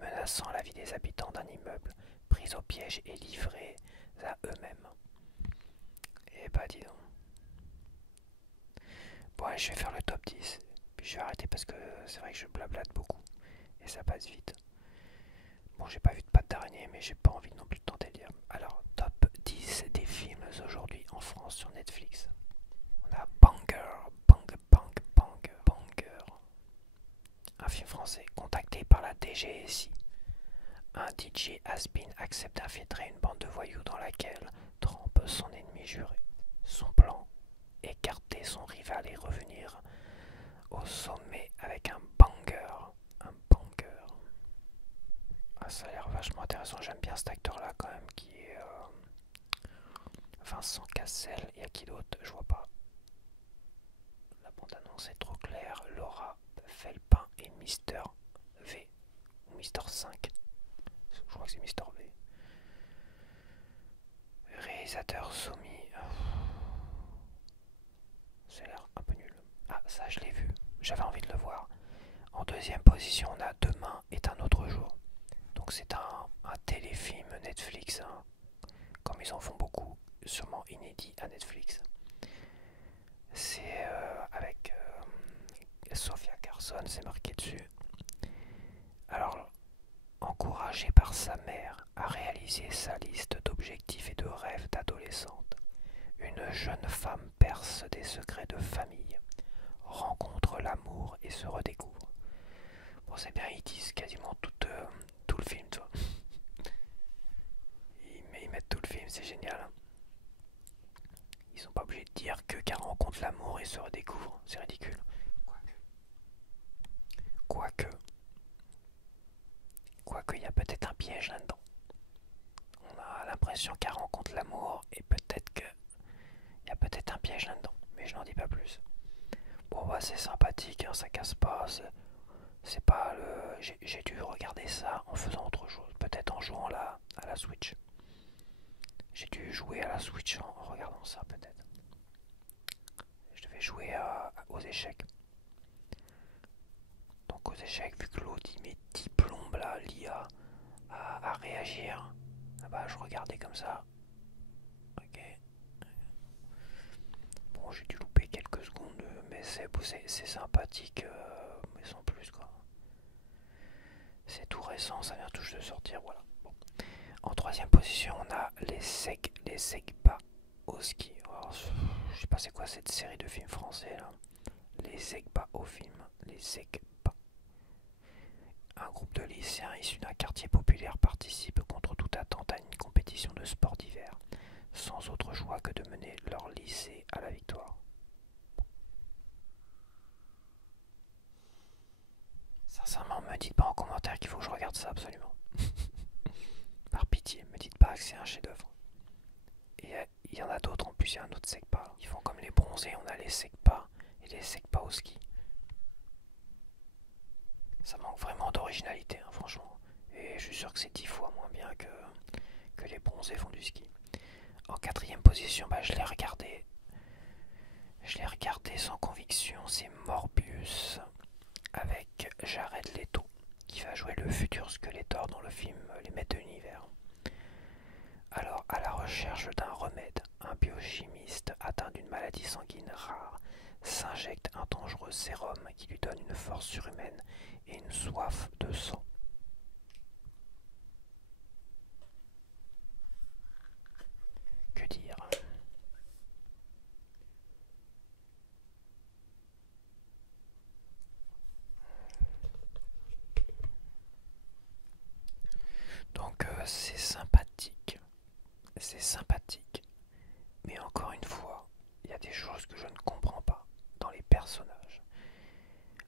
menaçant la vie des habitants d'un immeuble, pris au piège et livrés à eux-mêmes. Et bah dis donc. Bon allez, je vais faire le top 10. Puis je vais arrêter parce que c'est vrai que je blablate beaucoup. Et ça passe vite. Bon, j'ai pas vu de patte d'araignée, mais j'ai pas envie non plus de tenter le diable. Alors, top 10 des films aujourd'hui en France sur Netflix. On a Banger. Un film français contacté par la DGSI. Un DJ has-been accepte d'infiltrer une bande de voyous dans laquelle trempe son ennemi juré. Son plan, écarter son rival et revenir au sommet avec un banger. Un banger. Ah, ça a l'air vachement intéressant, j'aime bien cet acteur là quand même qui est Vincent Cassel. Il y a qui d'autre? Je vois pas. La bande-annonce est trop claire. Laura Felpin et Mister V. Ou Mister 5. Je crois que c'est Mister V. Réalisateur Somi. Ça a l'air un peu nul. Ah, ça je l'ai vu. J'avais envie de le voir. En deuxième position, on a Demain est un autre jour. Donc c'est un téléfilm Netflix, hein, comme ils en font beaucoup, sûrement inédit à Netflix. C'est avec Sophia Carson, c'est marqué dessus. Alors, encouragée par sa mère à réaliser sa liste d'objectifs et de rêves d'adolescente, une jeune femme perce des secrets de famille, rencontre l'amour et se redécouvre. Bon, c'est bien, ils disent quasiment tout le film, toi. Ils mettent tout le film, c'est génial. Ils sont pas obligés de dire que qu'elle rencontre l'amour et se redécouvre, c'est ridicule. Quoique, il y a peut-être un piège là-dedans. On a l'impression qu'elle rencontre l'amour et peut-être qu'il y a peut-être un piège là-dedans, mais je n'en dis pas plus. Bon bah c'est sympathique, hein, ça casse pas, c'est pas le... J'ai dû regarder ça en faisant autre chose, peut-être en jouant à la Switch. J'ai dû jouer à la Switch en regardant ça peut-être. Je devais jouer aux échecs. Donc aux échecs, vu que l'autre il met 10 plombes là, l'IA, à réagir, ah bah je regardais comme ça. Ok. Bon, j'ai dû louper quelques secondes, mais c'est sympathique, mais sans plus quoi. C'est tout récent, ça vient tout juste de sortir, voilà. Bon. En troisième position, on a les Segba au ski. Alors, je sais pas c'est quoi cette série de films français là. Les Segba au film, les Segba. Un groupe de lycéens issus d'un quartier populaire participe contre toute attente à une compétition de sport d'hiver, sans autre choix que de mener leur lycée à la victoire. Sincèrement, me dites pas en commentaire qu'il faut que je regarde ça absolument. Par pitié, me dites pas que c'est un chef-d'œuvre. Et il y en a d'autres en plus, il y a un autre Segpa. Ils font comme les bronzés, on a les Segpa et les Segpa au ski. Ça manque vraiment d'originalité, hein, franchement. Et je suis sûr que c'est 10 fois moins bien que les bronzés font du ski. En quatrième position, bah, je l'ai regardé. Je l'ai regardé sans conviction, c'est Morbius avec Jared Leto. qui va jouer le futur Skeletor dans le film Les Maîtres de l'Univers. Alors, à la recherche d'un remède, un biochimiste atteint d'une maladie sanguine rare s'injecte un dangereux sérum qui lui donne une force surhumaine et une soif de sang. Que dire? Donc c'est sympathique, mais encore une fois, il y a des choses que je ne comprends pas dans les personnages.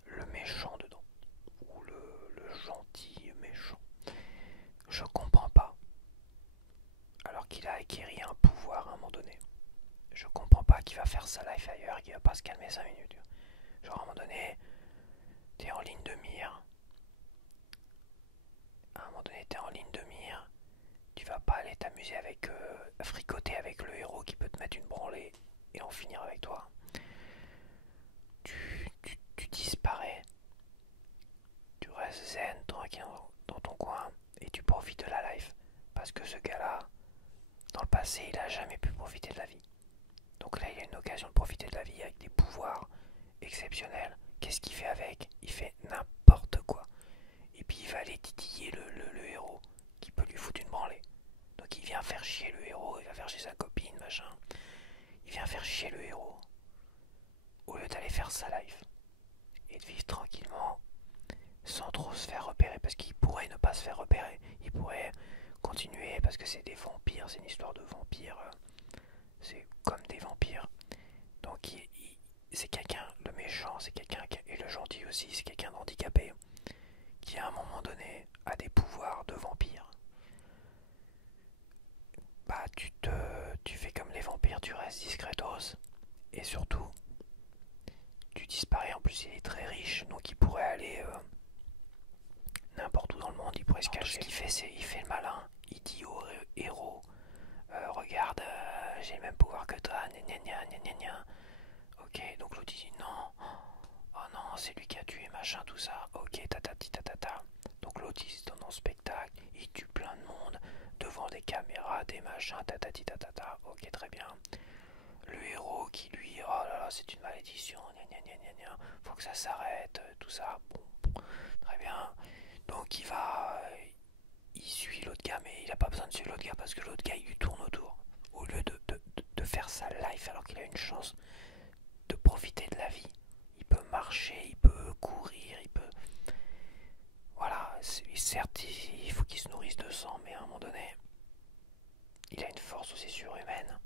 Le méchant dedans, ou le gentil méchant, je comprends pas. Alors qu'il a acquis un pouvoir à un moment donné. Je comprends pas qu'il va faire sa life ailleurs et qu'il va pas se calmer 5 minutes. Genre à un moment donné, t'es en ligne de mire. À un moment donné, t'es en ligne de mire. Tu vas pas aller t'amuser avec fricoter avec le héros qui peut te mettre une branlée et en finir avec toi. Tu disparais. Tu restes zen, tranquille dans ton coin et tu profites de la life. Parce que ce gars-là, dans le passé, il a jamais pu profiter de la vie. Donc là, il a une occasion de profiter de la vie avec des pouvoirs exceptionnels. Qu'est-ce qu'il fait avec? Il fait n'importe quoi. Et puis il va aller titiller le héros qui peut lui foutre une branlée. Donc il vient faire chier le héros, il va faire chier sa copine, machin. Il vient faire chier le héros au lieu d'aller faire sa life et de vivre tranquillement sans trop se faire repérer parce qu'il pourrait ne pas se faire repérer. Il pourrait continuer parce que c'est des vampires, c'est une histoire de vampires. C'est comme des vampires. Donc c'est quelqu'un, le méchant, c'est quelqu'un, et le gentil aussi, c'est quelqu'un d'handicapé qui à un moment donné a des pouvoirs de vampire. Bah tu fais comme les vampires, tu restes discretos et surtout tu disparais. En plus il est très riche donc il pourrait aller n'importe où dans le monde, il pourrait se cacher. Tout ce qu'il fait c'est il fait le malin, il dit au héros regarde j'ai le même pouvoir que toi, gna gna gna gna gna. Ok, donc l'autre dit non, oh non, c'est lui qui a tué, machin, tout ça. Ok, tatati tatata. Donc l'autre il se donne en spectacle, il tue plein de monde devant des caméras, des machins, tatati tatata. Ok, très bien. Le héros qui lui, oh là là, c'est une malédiction, gna gna gna gna gna, faut que ça s'arrête, tout ça. Bon, très bien. Donc il suit l'autre gars, mais il a pas besoin de suivre l'autre gars parce que l'autre gars il lui tourne autour. Au lieu de faire sa life alors qu'il a une chance de profiter de la vie. Il peut marcher, il peut courir, il peut... Voilà, certes, il faut qu'il se nourrisse de sang, mais à un moment donné, il a une force aussi surhumaine.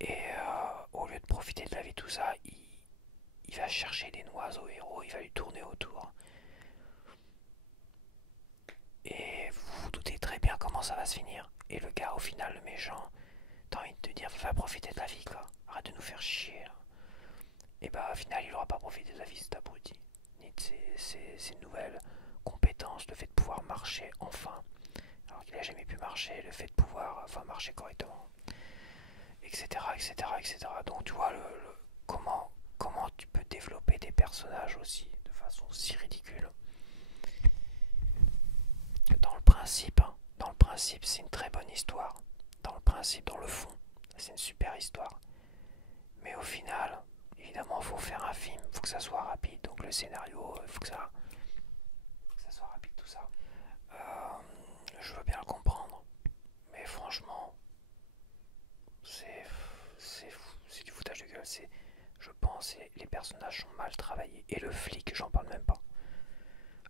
Et au lieu de profiter de la vie, tout ça, il va chercher des noix au héros, il va lui tourner autour. Et vous vous doutez très bien comment ça va se finir. Et le gars, au final, le méchant, t'as envie de te dire, va profiter de la vie, quoi. Arrête de nous faire chier, là. Et bah, au final, il aura pas profité de la vie, cet abruti. Ni de ses nouvelles compétences, le fait de pouvoir marcher enfin, alors qu'il a jamais pu marcher, le fait de pouvoir enfin marcher correctement, etc., etc., etc. Donc tu vois comment tu peux développer des personnages aussi de façon si ridicule. Dans le principe, c'est une très bonne histoire. Dans le principe, dans le fond, c'est une super histoire. Mais au final, évidemment, il faut faire un film, il faut que ça soit rapide. Donc le scénario, il faut que ça soit rapide, tout ça. Je veux bien le comprendre. Mais franchement, c'est du foutage de gueule. Je pense, les personnages sont mal travaillés. Et le flic, j'en parle même pas.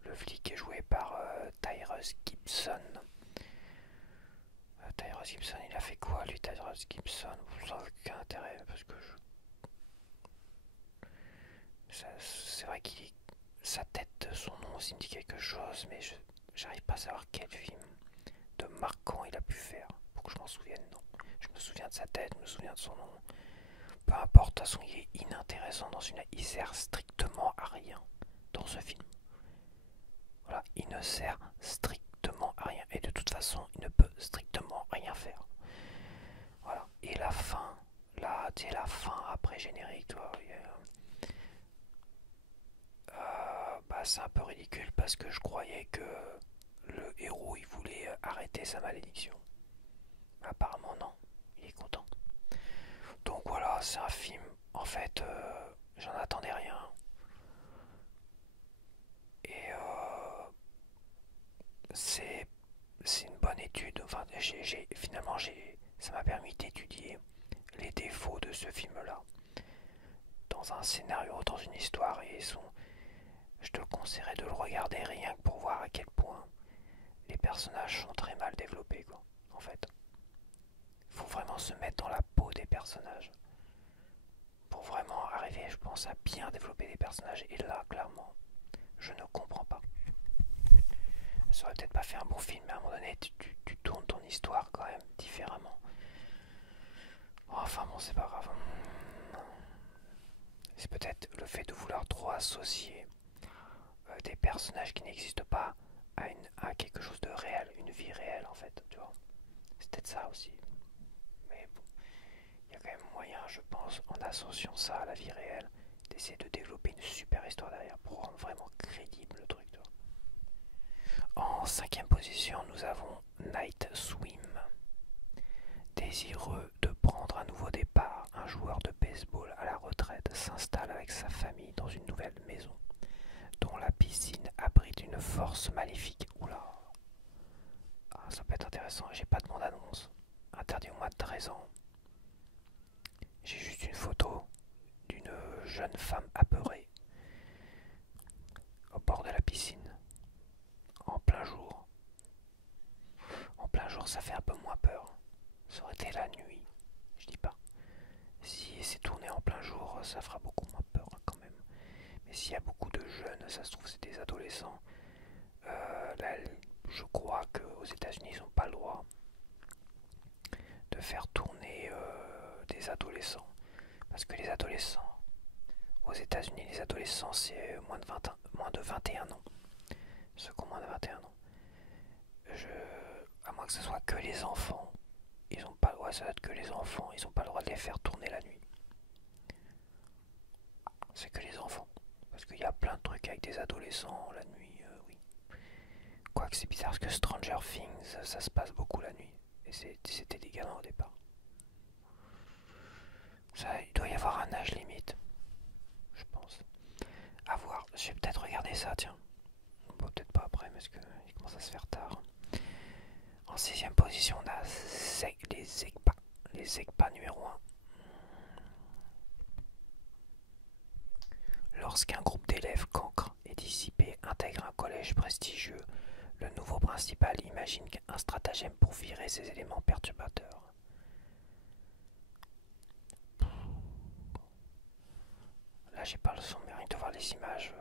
Le flic est joué par Tyrus Gibson. Tyrus Gibson, il a fait quoi lui, Tyrus Gibson? Sans aucun intérêt, parce que c'est vrai qu'il sa tête, son nom aussi me dit quelque chose, mais j'arrive pas à savoir quel film de marquant il a pu faire pour que je m'en souvienne. Non, je me souviens de sa tête, je me souviens de son nom. Peu importe, de toute façon, il est inintéressant dans une. Il sert strictement à rien dans ce film. Voilà, il ne sert strictement à rien. Et de toute façon, il ne peut strictement rien faire. Voilà. Et la fin, là, tu sais, la fin après générique, toi, bah c'est un peu ridicule parce que je croyais que le héros il voulait arrêter sa malédiction. Apparemment non, il est content. Donc voilà, c'est un film. En fait, j'en attendais rien. Et c'est une bonne étude. Enfin, finalement, ça m'a permis d'étudier les défauts de ce film-là. Dans un scénario, dans une histoire. Je te conseillerais de le regarder rien que pour voir à quel point les personnages sont très mal développés, quoi. En fait, il faut vraiment se mettre dans la peau des personnages pour vraiment arriver, je pense, à bien développer des personnages. Et là, clairement, je ne comprends pas. Ça aurait peut-être pas fait un bon film, mais à un moment donné, tu tournes ton histoire quand même différemment. Enfin bon, c'est pas grave. C'est peut-être le fait de vouloir trop associer des personnages qui n'existent pas à quelque chose de réel, une vie réelle en fait, tu vois. C'est peut-être ça aussi. Mais bon, il y a quand même moyen, je pense, en associant ça à la vie réelle, d'essayer de développer une super histoire derrière pour rendre vraiment crédible le truc, tu vois. En cinquième position, nous avons Night Swim. Désireux de prendre un nouveau départ, un joueur de baseball à la retraite s'installe avec sa famille dans une nouvelle maison, dont la piscine abrite une force maléfique. Oula, ah, ça peut être intéressant. J'ai pas de bande-annonce. Interdit au moins de 13 ans. J'ai juste une photo d'une jeune femme apeurée au bord de la piscine, en plein jour. En plein jour, ça fait un peu moins peur. Ça aurait été la nuit, je dis pas. Si c'est tourné en plein jour, ça fera beaucoup moins peur quand même. Mais s'il y a beaucoup de jeunes, ça se trouve c'est des adolescents. Là, je crois qu'aux États-Unis, ils n'ont pas le droit de faire tourner des adolescents. Parce que les adolescents, aux États-Unis, les adolescents, c'est moins de 21 ans. Ceux qui ont moins de 21 ans. À moins que ce soit que les enfants, ils ont pas le droit, ça doit être que les enfants, ils n'ont pas le droit de les faire tourner la nuit. C'est que les enfants. Parce qu'il y a plein de trucs avec des adolescents la nuit, oui. Quoique c'est bizarre parce que Stranger Things, ça se passe beaucoup la nuit. Et c'était des gamins au départ. Ça, il doit y avoir un âge limite, je pense. À voir, je vais peut-être regarder ça, tiens. Bon, peut-être pas après, parce qu'il commence à se faire tard. En sixième position, on a les Zegpa. Les Zegpa numéro 1. Lorsqu'un groupe d'élèves cancres et dissipés intègre un collège prestigieux, le nouveau principal imagine un stratagème pour virer ces éléments perturbateurs. Là, j'ai pas le son, mais rien de voir les images.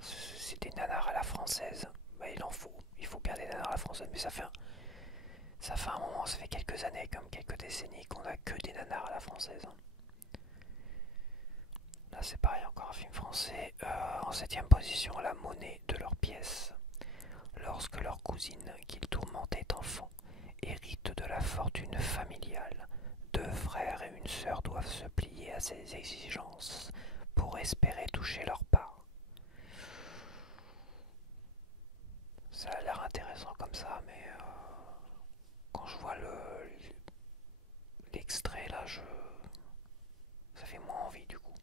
C'est des nanars à la française. Bah, il faut bien des nanars à la française, mais ça fait un moment, ça fait quelques années, comme quelques décennies, qu'on a que des nanars à la française. Là, c'est pareil, encore un film français. En septième position, La monnaie de leurs pièces. Lorsque leur cousine, qu'ils tourmentaient enfant, hérite de la fortune familiale, deux frères et une sœur doivent se plier à ses exigences pour espérer toucher leur part. Ça a l'air intéressant comme ça, mais quand je vois l'extrait là, ça fait moins envie du coup.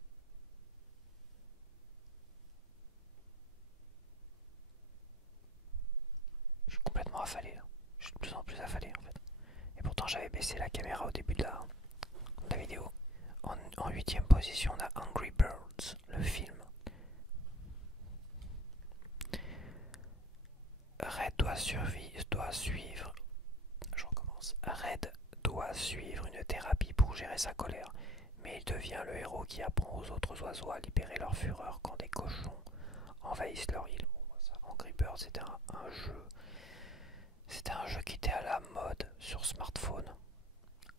Je suis complètement affalé là. Je suis de plus en plus affalé en fait. Et pourtant j'avais baissé la caméra au début de la vidéo. En huitième position, on a Angry Birds, le film. Red doit suivre. Je recommence. Red doit suivre une thérapie pour gérer sa colère, mais il devient le héros qui apprend aux autres oiseaux à libérer leur fureur quand des cochons envahissent leur île. Bon, ça, Angry Birds, c'était un jeu. C'était un jeu qui était à la mode sur smartphone.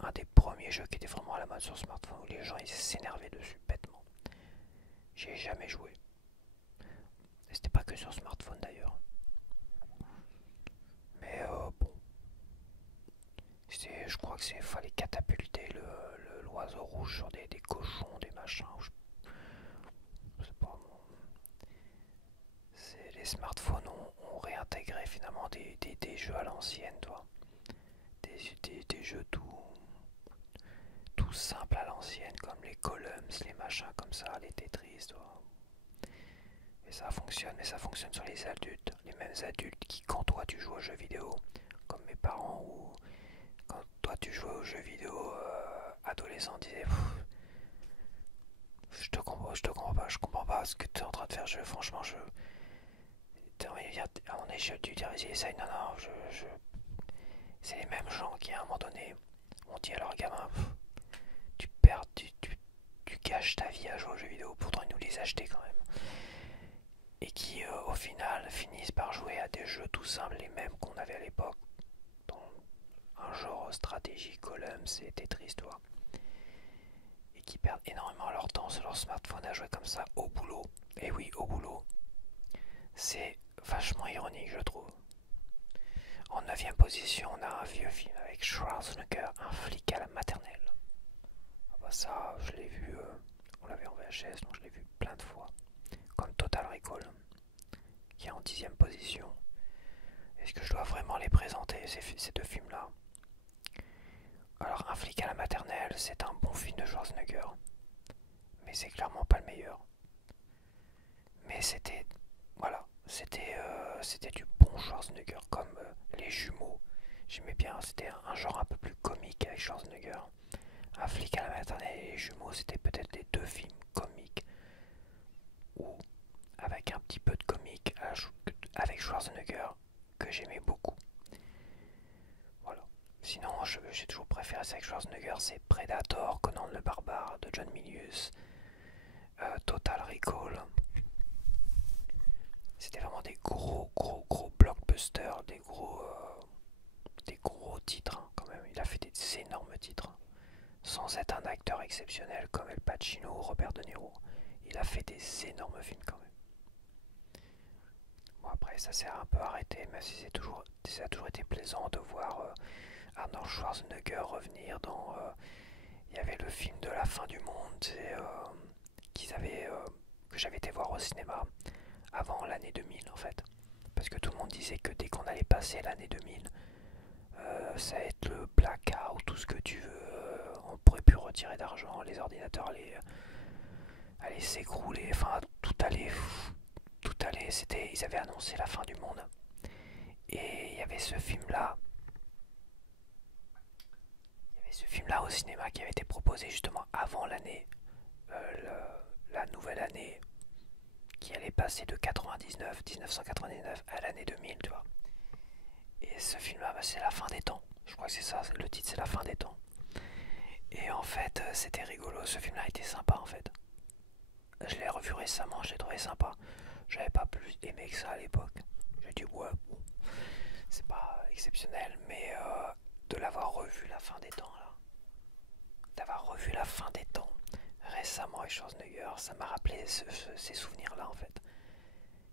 Un des premiers jeux qui était vraiment à la mode sur smartphone où les gens ils s'énervaient dessus bêtement. J'ai jamais joué. Et c'était pas que sur smartphone d'ailleurs. Mais bon. Je crois que fallait catapulter l'oiseau rouge sur des cochons, des machins. Je sais pas. smartphones ont réintégré finalement des jeux à l'ancienne, toi. Des jeux tout simples à l'ancienne, comme les Columns, les machins comme ça, les Tetris, toi. Et ça fonctionne, mais ça fonctionne sur les adultes. Les mêmes adultes qui, quand toi tu joues aux jeux vidéo, comme mes parents, ou quand toi tu jouais aux jeux vidéo adolescent, disaient je comprends pas ce que tu es en train de faire. Franchement, à mon échelle, tu dirais, essaye, non, non, c'est les mêmes gens qui, à un moment donné, ont dit à leurs gamins, tu perds, tu gâches ta vie à jouer aux jeux vidéo, pourtant ils nous les achetaient quand même. Et qui, au final, finissent par jouer à des jeux tout simples, les mêmes qu'on avait à l'époque, dont un genre stratégie, Columns et Tetris, toi. Et qui perdent énormément leur temps sur leur smartphone à jouer comme ça au boulot. Et oui, au boulot. C'est vachement ironique, je trouve. En 9ème position, on a un vieux film avec Schwarzenegger, un flic à la maternelle. Ah bah ça, je l'ai vu, on l'avait en VHS, donc je l'ai vu plein de fois. Comme Total Recall, qui est en 10ème position. Est-ce que je dois vraiment les présenter, ces deux films-là? Alors, un flic à la maternelle, c'est un bon film de Schwarzenegger. Mais c'est clairement pas le meilleur. Mais c'était, voilà, c'était du bon Schwarzenegger, comme Les Jumeaux. J'aimais bien, c'était un genre un peu plus comique avec Schwarzenegger. Un flic à la maternelle et Les Jumeaux, c'était peut-être les deux films comiques ou avec un petit peu de comique avec Schwarzenegger que j'aimais beaucoup. Voilà. Sinon, j'ai toujours préféré ça avec Schwarzenegger, c'est Predator, Conan le Barbare de John Milius, Total Recall. C'était vraiment des gros blockbusters, des gros titres hein, quand même. Il a fait des énormes titres. Sans être un acteur exceptionnel comme El Pacino ou Robert De Niro, il a fait des énormes films quand même. Bon après ça s'est un peu arrêté, mais ça a toujours été plaisant de voir Arnold Schwarzenegger revenir dans... il y avait le film de la fin du monde que j'avais été voir au cinéma avant l'année 2000 en fait. Parce que tout le monde disait que dès qu'on allait passer l'année 2000, ça allait être le blackout, tout ce que tu veux, on pourrait plus retirer d'argent, les ordinateurs allaient s'écrouler, enfin tout allait, ils avaient annoncé la fin du monde. Et il y avait ce film-là au cinéma qui avait été proposé justement avant l'année, la nouvelle année qui allait passer de 1999 à l'année 2000, tu vois. Et ce film-là, bah, c'est la fin des temps. Je crois que c'est ça, le titre c'est la fin des temps. Et en fait, c'était rigolo, ce film-là était sympa en fait. Je l'ai revu récemment, je l'ai trouvé sympa. J'avais pas plus aimé que ça à l'époque. J'ai dit ouais, bon, c'est pas exceptionnel, mais de l'avoir revu la fin des temps là, d'avoir revu la fin des temps récemment avec Schwarzenegger, ça m'a rappelé ces souvenirs-là en fait.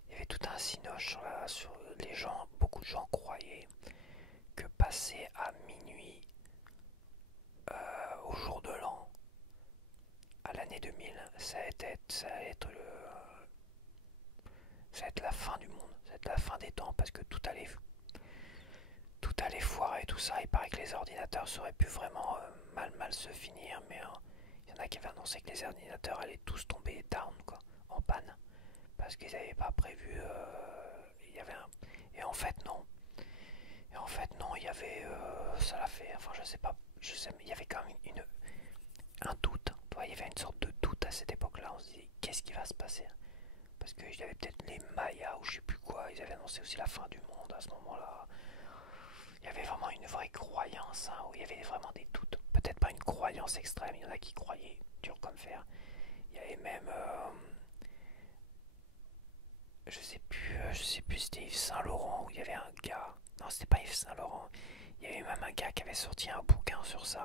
Il y avait tout un cinoche sur les gens, beaucoup de gens croyaient que passer à minuit au jour de l'an, à l'année 2000, ça allait être la fin du monde, ça allait être la fin des temps parce que tout allait foirer, tout ça. Il paraît que les ordinateurs auraient pu vraiment mal se finir, mais il y en a qui avaient annoncé que les ordinateurs allaient tous tomber down, quoi, en panne, parce qu'ils n'avaient pas prévu. Il y avait un... Et en fait, non. Et en fait, non, il y avait. Ça l'a fait. Enfin, je sais pas. Il y avait quand même un doute. Il y avait une sorte de doute à cette époque-là. On se disait, qu'est-ce qui va se passer? Parce qu'il y avait peut-être les Mayas ou je sais plus quoi. Ils avaient annoncé aussi la fin du monde à ce moment-là. Il y avait vraiment une vraie croyance, hein, où il y avait vraiment des doutes. Peut-être pas une croyance extrême, il y en a qui croyaient dur comme fer. Il y avait même, je sais plus, c'était Yves Saint Laurent où il y avait un gars. Non, c'était pas Yves Saint Laurent. Il y avait même un gars qui avait sorti un bouquin sur ça,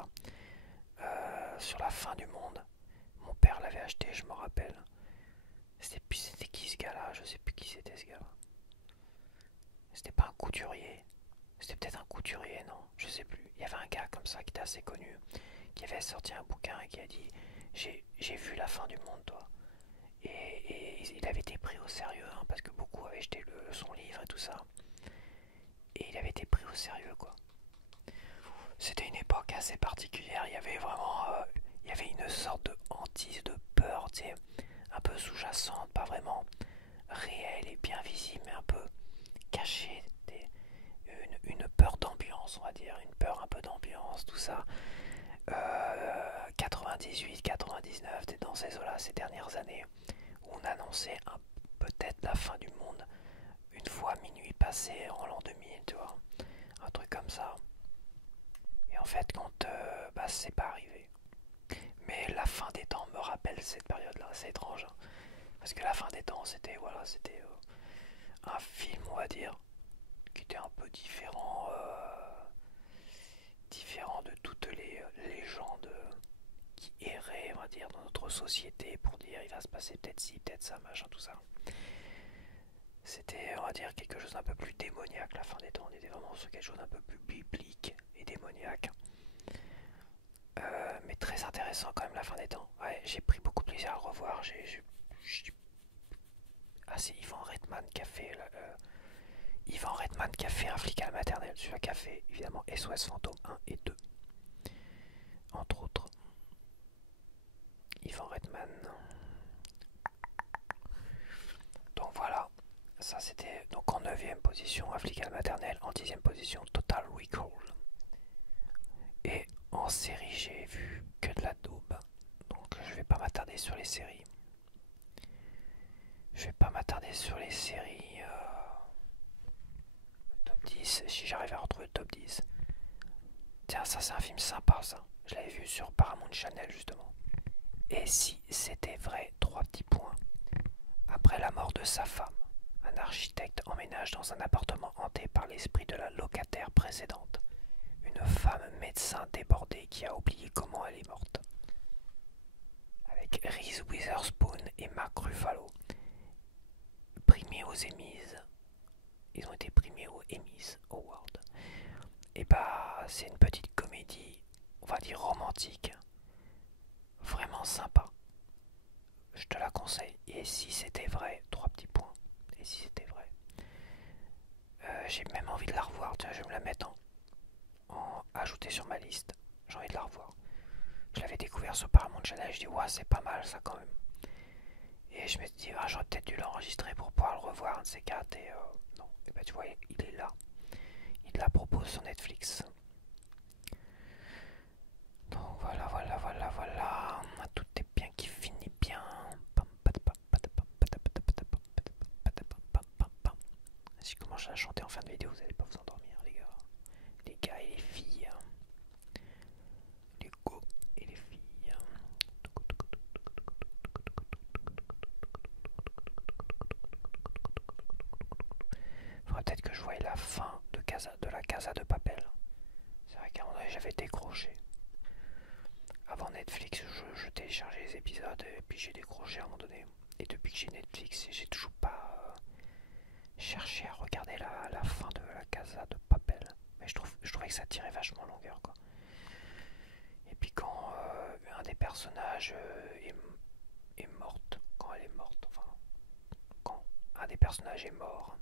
sur la fin du monde. Mon père l'avait acheté, je me rappelle. C'était qui ce gars-là? Je sais plus qui c'était ce gars-là. C'était pas un couturier. C'était peut-être un couturier, non? Je sais plus. Il y avait un gars comme ça qui était assez connu, qui avait sorti un bouquin et qui a dit j'ai vu la fin du monde, toi. Et il avait été pris au sérieux, hein, parce que beaucoup avaient jeté son livre et tout ça. Et il avait été pris au sérieux, quoi. C'était une époque assez particulière, il y avait vraiment il y avait une sorte de hantise, de peur, tu sais, un peu sous-jacente, pas vraiment réelle et bien visible, mais un peu cachée, une peur d'ambiance, on va dire, une peur un peu d'ambiance, tout ça. 98, 99, dans ces eaux-là, ces dernières années, où on annonçait peut-être la fin du monde, une fois minuit passé en l'an 2000, tu vois, un truc comme ça. Et en fait, quand bah, c'est pas arrivé. Mais la fin des temps me rappelle cette période-là, c'est étrange. Hein. Parce que la fin des temps, c'était voilà, c'était un film, on va dire, qui était un peu différent de toutes les légendes qui erraient, on va dire, dans notre société pour dire il va se passer peut-être ci, peut-être ça, machin, tout ça. C'était, on va dire, quelque chose d'un peu plus démoniaque, la fin des temps. On était vraiment sur quelque chose d'un peu plus biblique et démoniaque. Mais très intéressant quand même la fin des temps. Ouais, j'ai pris beaucoup de plaisir à le revoir. C'est Ivan Reitman qui a fait Ivan Reitman qui a fait un flic à la maternelle, celui-là qui a fait évidemment SOS Fantôme 1 et 2. Entre autres. Ivan Reitman. Donc voilà. Ça c'était donc en 9ème position un flic à la maternelle, en 10ème position Total Recall. Et en série j'ai vu que de la daube. Donc je vais pas m'attarder sur les séries. Je vais pas m'attarder sur les séries. Top 10, si j'arrive à retrouver le top 10. Tiens, ça c'est un film sympa ça. Je l'avais vu sur Paramount Channel justement. Et si c'était vrai, 3 petits points. Après la mort de sa femme, un architecte emménage dans un appartement hanté par l'esprit de la locataire précédente. Une femme médecin débordée qui a oublié comment elle est morte. Avec Reese Witherspoon et Mark Ruffalo. Primés aux Emmys. Ils ont été primés aux Emmys Awards. Et bah, c'est une petite comédie, on va dire romantique. Vraiment sympa. Je te la conseille. Et si c'était vrai, 3 petits points. Et si c'était vrai. J'ai même envie de la revoir. Tiens, je vais me la mettre en ajouter sur ma liste. J'ai envie de la revoir. Je l'avais découvert sur Paramount Channel. Je dis, ouais, c'est pas mal ça quand même. Et je me suis dit, ah, j'aurais peut-être dû l'enregistrer pour pouvoir le revoir, un de ces quatre. Et non. Et bah, tu vois, il est là. Il la propose sur Netflix. Donc voilà, voilà, voilà, voilà. Tout est bien qui finit bien. Si je commence à chanter en fin de vidéo, vous n'allez pas vous endormir, les gars. Les gars et les filles. Les gars et les filles. Faudrait peut-être que je voie la fin de la Casa de Papel. C'est vrai qu'à un moment donné, j'avais décroché. Avant Netflix, je téléchargeais les épisodes et puis j'ai décroché à un moment donné. Et depuis que j'ai Netflix, j'ai toujours pas cherché à regarder la fin de la Casa de Papel. Mais je trouvais que ça tirait vachement longueur, quoi. Et puis quand un des personnages est morte, quand elle est morte, enfin, quand un des personnages est mort,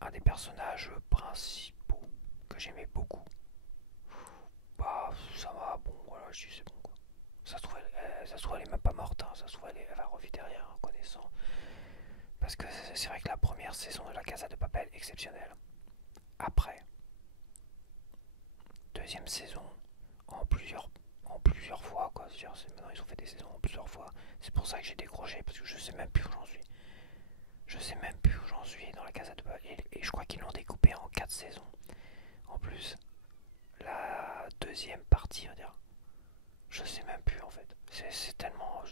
un des personnages principaux que j'aimais beaucoup, bah ça va, bon voilà, je dis c'est bon quoi. Ça se trouve elle est même pas morte, hein. Ça se trouve elle va revivre derrière en connaissant. Parce que c'est vrai que la première saison de la Casa de Papel est exceptionnelle. Après, deuxième saison, en plusieurs fois quoi. Maintenant ils ont fait des saisons en plusieurs fois. C'est pour ça que j'ai décroché parce que je sais même plus où j'en suis. Je sais même plus où j'en suis dans la Casa de Papel et je crois qu'ils l'ont découpé en 4 saisons. En plus, la deuxième partie, on va dire, je sais même plus en fait. C'est tellement,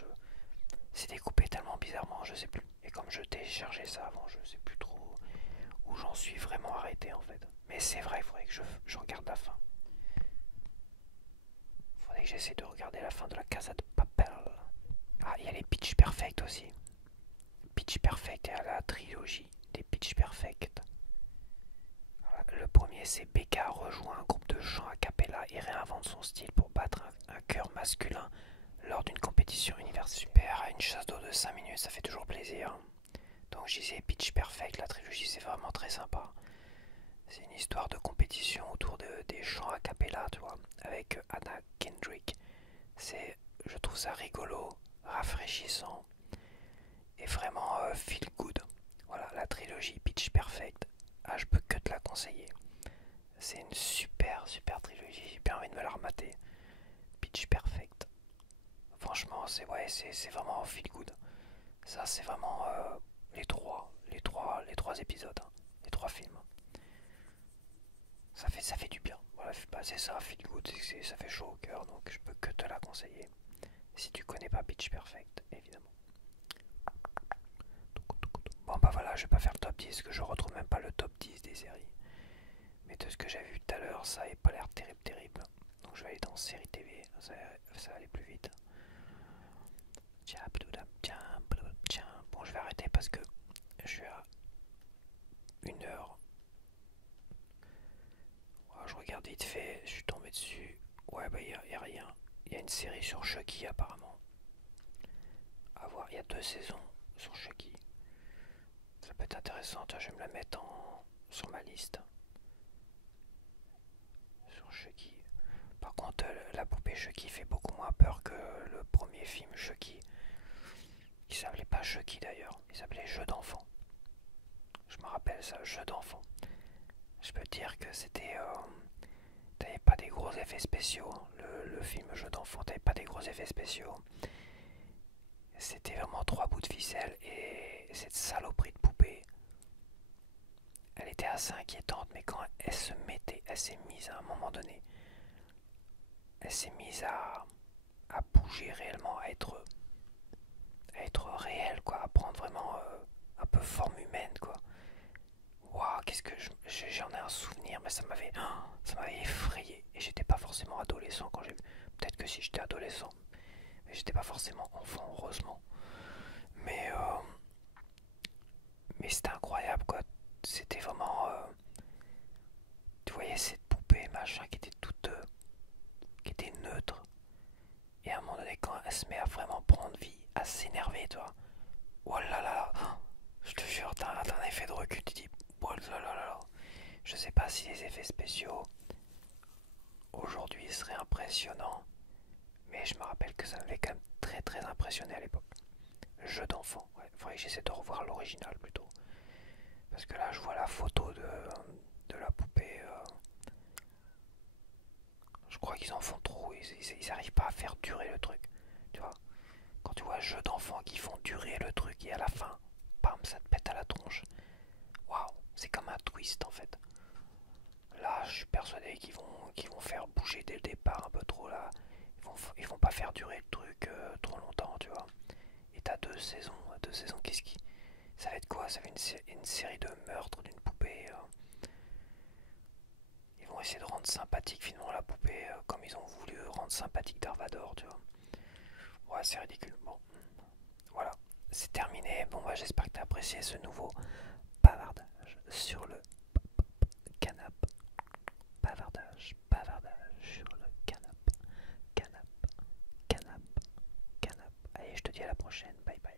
c'est découpé tellement bizarrement, je sais plus. Et comme je téléchargeais ça avant, je sais plus trop où j'en suis vraiment arrêté en fait. Mais c'est vrai, il faudrait que je regarde la fin. Faudrait que j'essaie de regarder la fin de la Casa de Papel. Ah, il y a les Pitch Perfect aussi. Pitch Perfect et à la trilogie des Pitch Perfect. Le premier, c'est Becca rejoint un groupe de chant a cappella et réinvente son style pour battre un chœur masculin lors d'une compétition universitaire. Super, une chasse d'eau de 5 minutes, ça fait toujours plaisir. Donc je disais Pitch Perfect, la trilogie c'est vraiment très sympa. C'est une histoire de compétition autour des chants a cappella, tu vois, avec Anna Kendrick. Je trouve ça rigolo, rafraîchissant et vraiment feel good. Voilà, la trilogie Pitch Perfect. Ah, je peux que te la conseiller. C'est une super trilogie, j'ai bien envie de me la remater. Pitch Perfect. Franchement, c'est vraiment feel good. Ça, c'est vraiment les trois épisodes, hein, les trois films. Ça fait du bien. Voilà, bah, c'est ça, feel good, ça fait chaud au cœur, donc je peux que te la conseiller. Si tu connais pas Pitch Perfect, évidemment. Bon bah voilà, je vais pas faire le top 10, parce que je retrouve même pas le top 10 des séries. Mais de ce que j'avais vu tout à l'heure, ça n'avait pas l'air terrible. Donc je vais aller dans série TV, ça va aller plus vite. Bon, je vais arrêter parce que je suis à 1 heure. Ouais, je regarde vite fait, je suis tombé dessus. Ouais, bah y a rien. Il y a une série sur Chucky apparemment. À voir, il y a 2 saisons sur Chucky. Ça peut être intéressant, tiens, je vais me la mettre sur ma liste. Sur Chucky. Par contre, la poupée Chucky fait beaucoup moins peur que le premier film Chucky. Il s'appelait pas Chucky d'ailleurs, il s'appelait Jeu d'enfant. Je me rappelle ça, Jeu d'enfant. Je peux te dire que c'était... t'avais pas des gros effets spéciaux. Le film Jeu d'enfant, t'avais pas des gros effets spéciaux. C'était vraiment 3 bouts de ficelle et cette saloperie de poupée, elle était assez inquiétante, mais quand elle s'est mise à un moment donné, elle s'est mise à bouger réellement, à être réelle, quoi, à prendre vraiment un peu forme humaine, quoi. Waouh, qu'est-ce que j'en ai un souvenir, mais ça m'avait effrayé. Et j'étais pas forcément adolescent quand j'ai vu. Peut-être que si j'étais adolescent, mais j'étais pas forcément enfant, heureusement. Mais, euh, mais c'était incroyable, quoi. C'était vraiment. Tu voyais cette poupée, machin, qui était toute. Qui était neutre. Et à un moment donné, quand elle se met à vraiment prendre vie, à s'énerver, toi. Oh là là, je te jure, t'as un effet de recul, tu dis. Oh là là là. Je sais pas si les effets spéciaux aujourd'hui seraient impressionnants, mais je me rappelle que ça m'avait quand même très impressionné à l'époque. Jeu d'enfant, ouais, faudrait que j'essaie de revoir l'original plutôt. Parce que là, je vois la photo de la poupée. Je crois qu'ils en font trop, ils arrivent pas à faire durer le truc. Tu vois, quand tu vois un jeu d'enfants qui font durer le truc et à la fin, bam, ça te pète à la tronche. Waouh, c'est comme un twist en fait. Là, je suis persuadé qu'ils vont faire bouger dès le départ un peu trop là. Ils vont pas faire durer le truc trop longtemps, tu vois. Et t'as 2 saisons. 2 saisons, qu'est-ce qui. Ça va être quoi? Ça va être une série de meurtres d'une poupée. Ils vont essayer de rendre sympathique finalement la poupée comme ils ont voulu rendre sympathique Darvador, tu vois. Ouais, c'est ridicule. Bon, voilà. C'est terminé. Bon, bah, j'espère que t'as apprécié ce nouveau bavardage sur le canapé. Bavardage sur le canapé. Canapé. Allez, je te dis à la prochaine. Bye bye.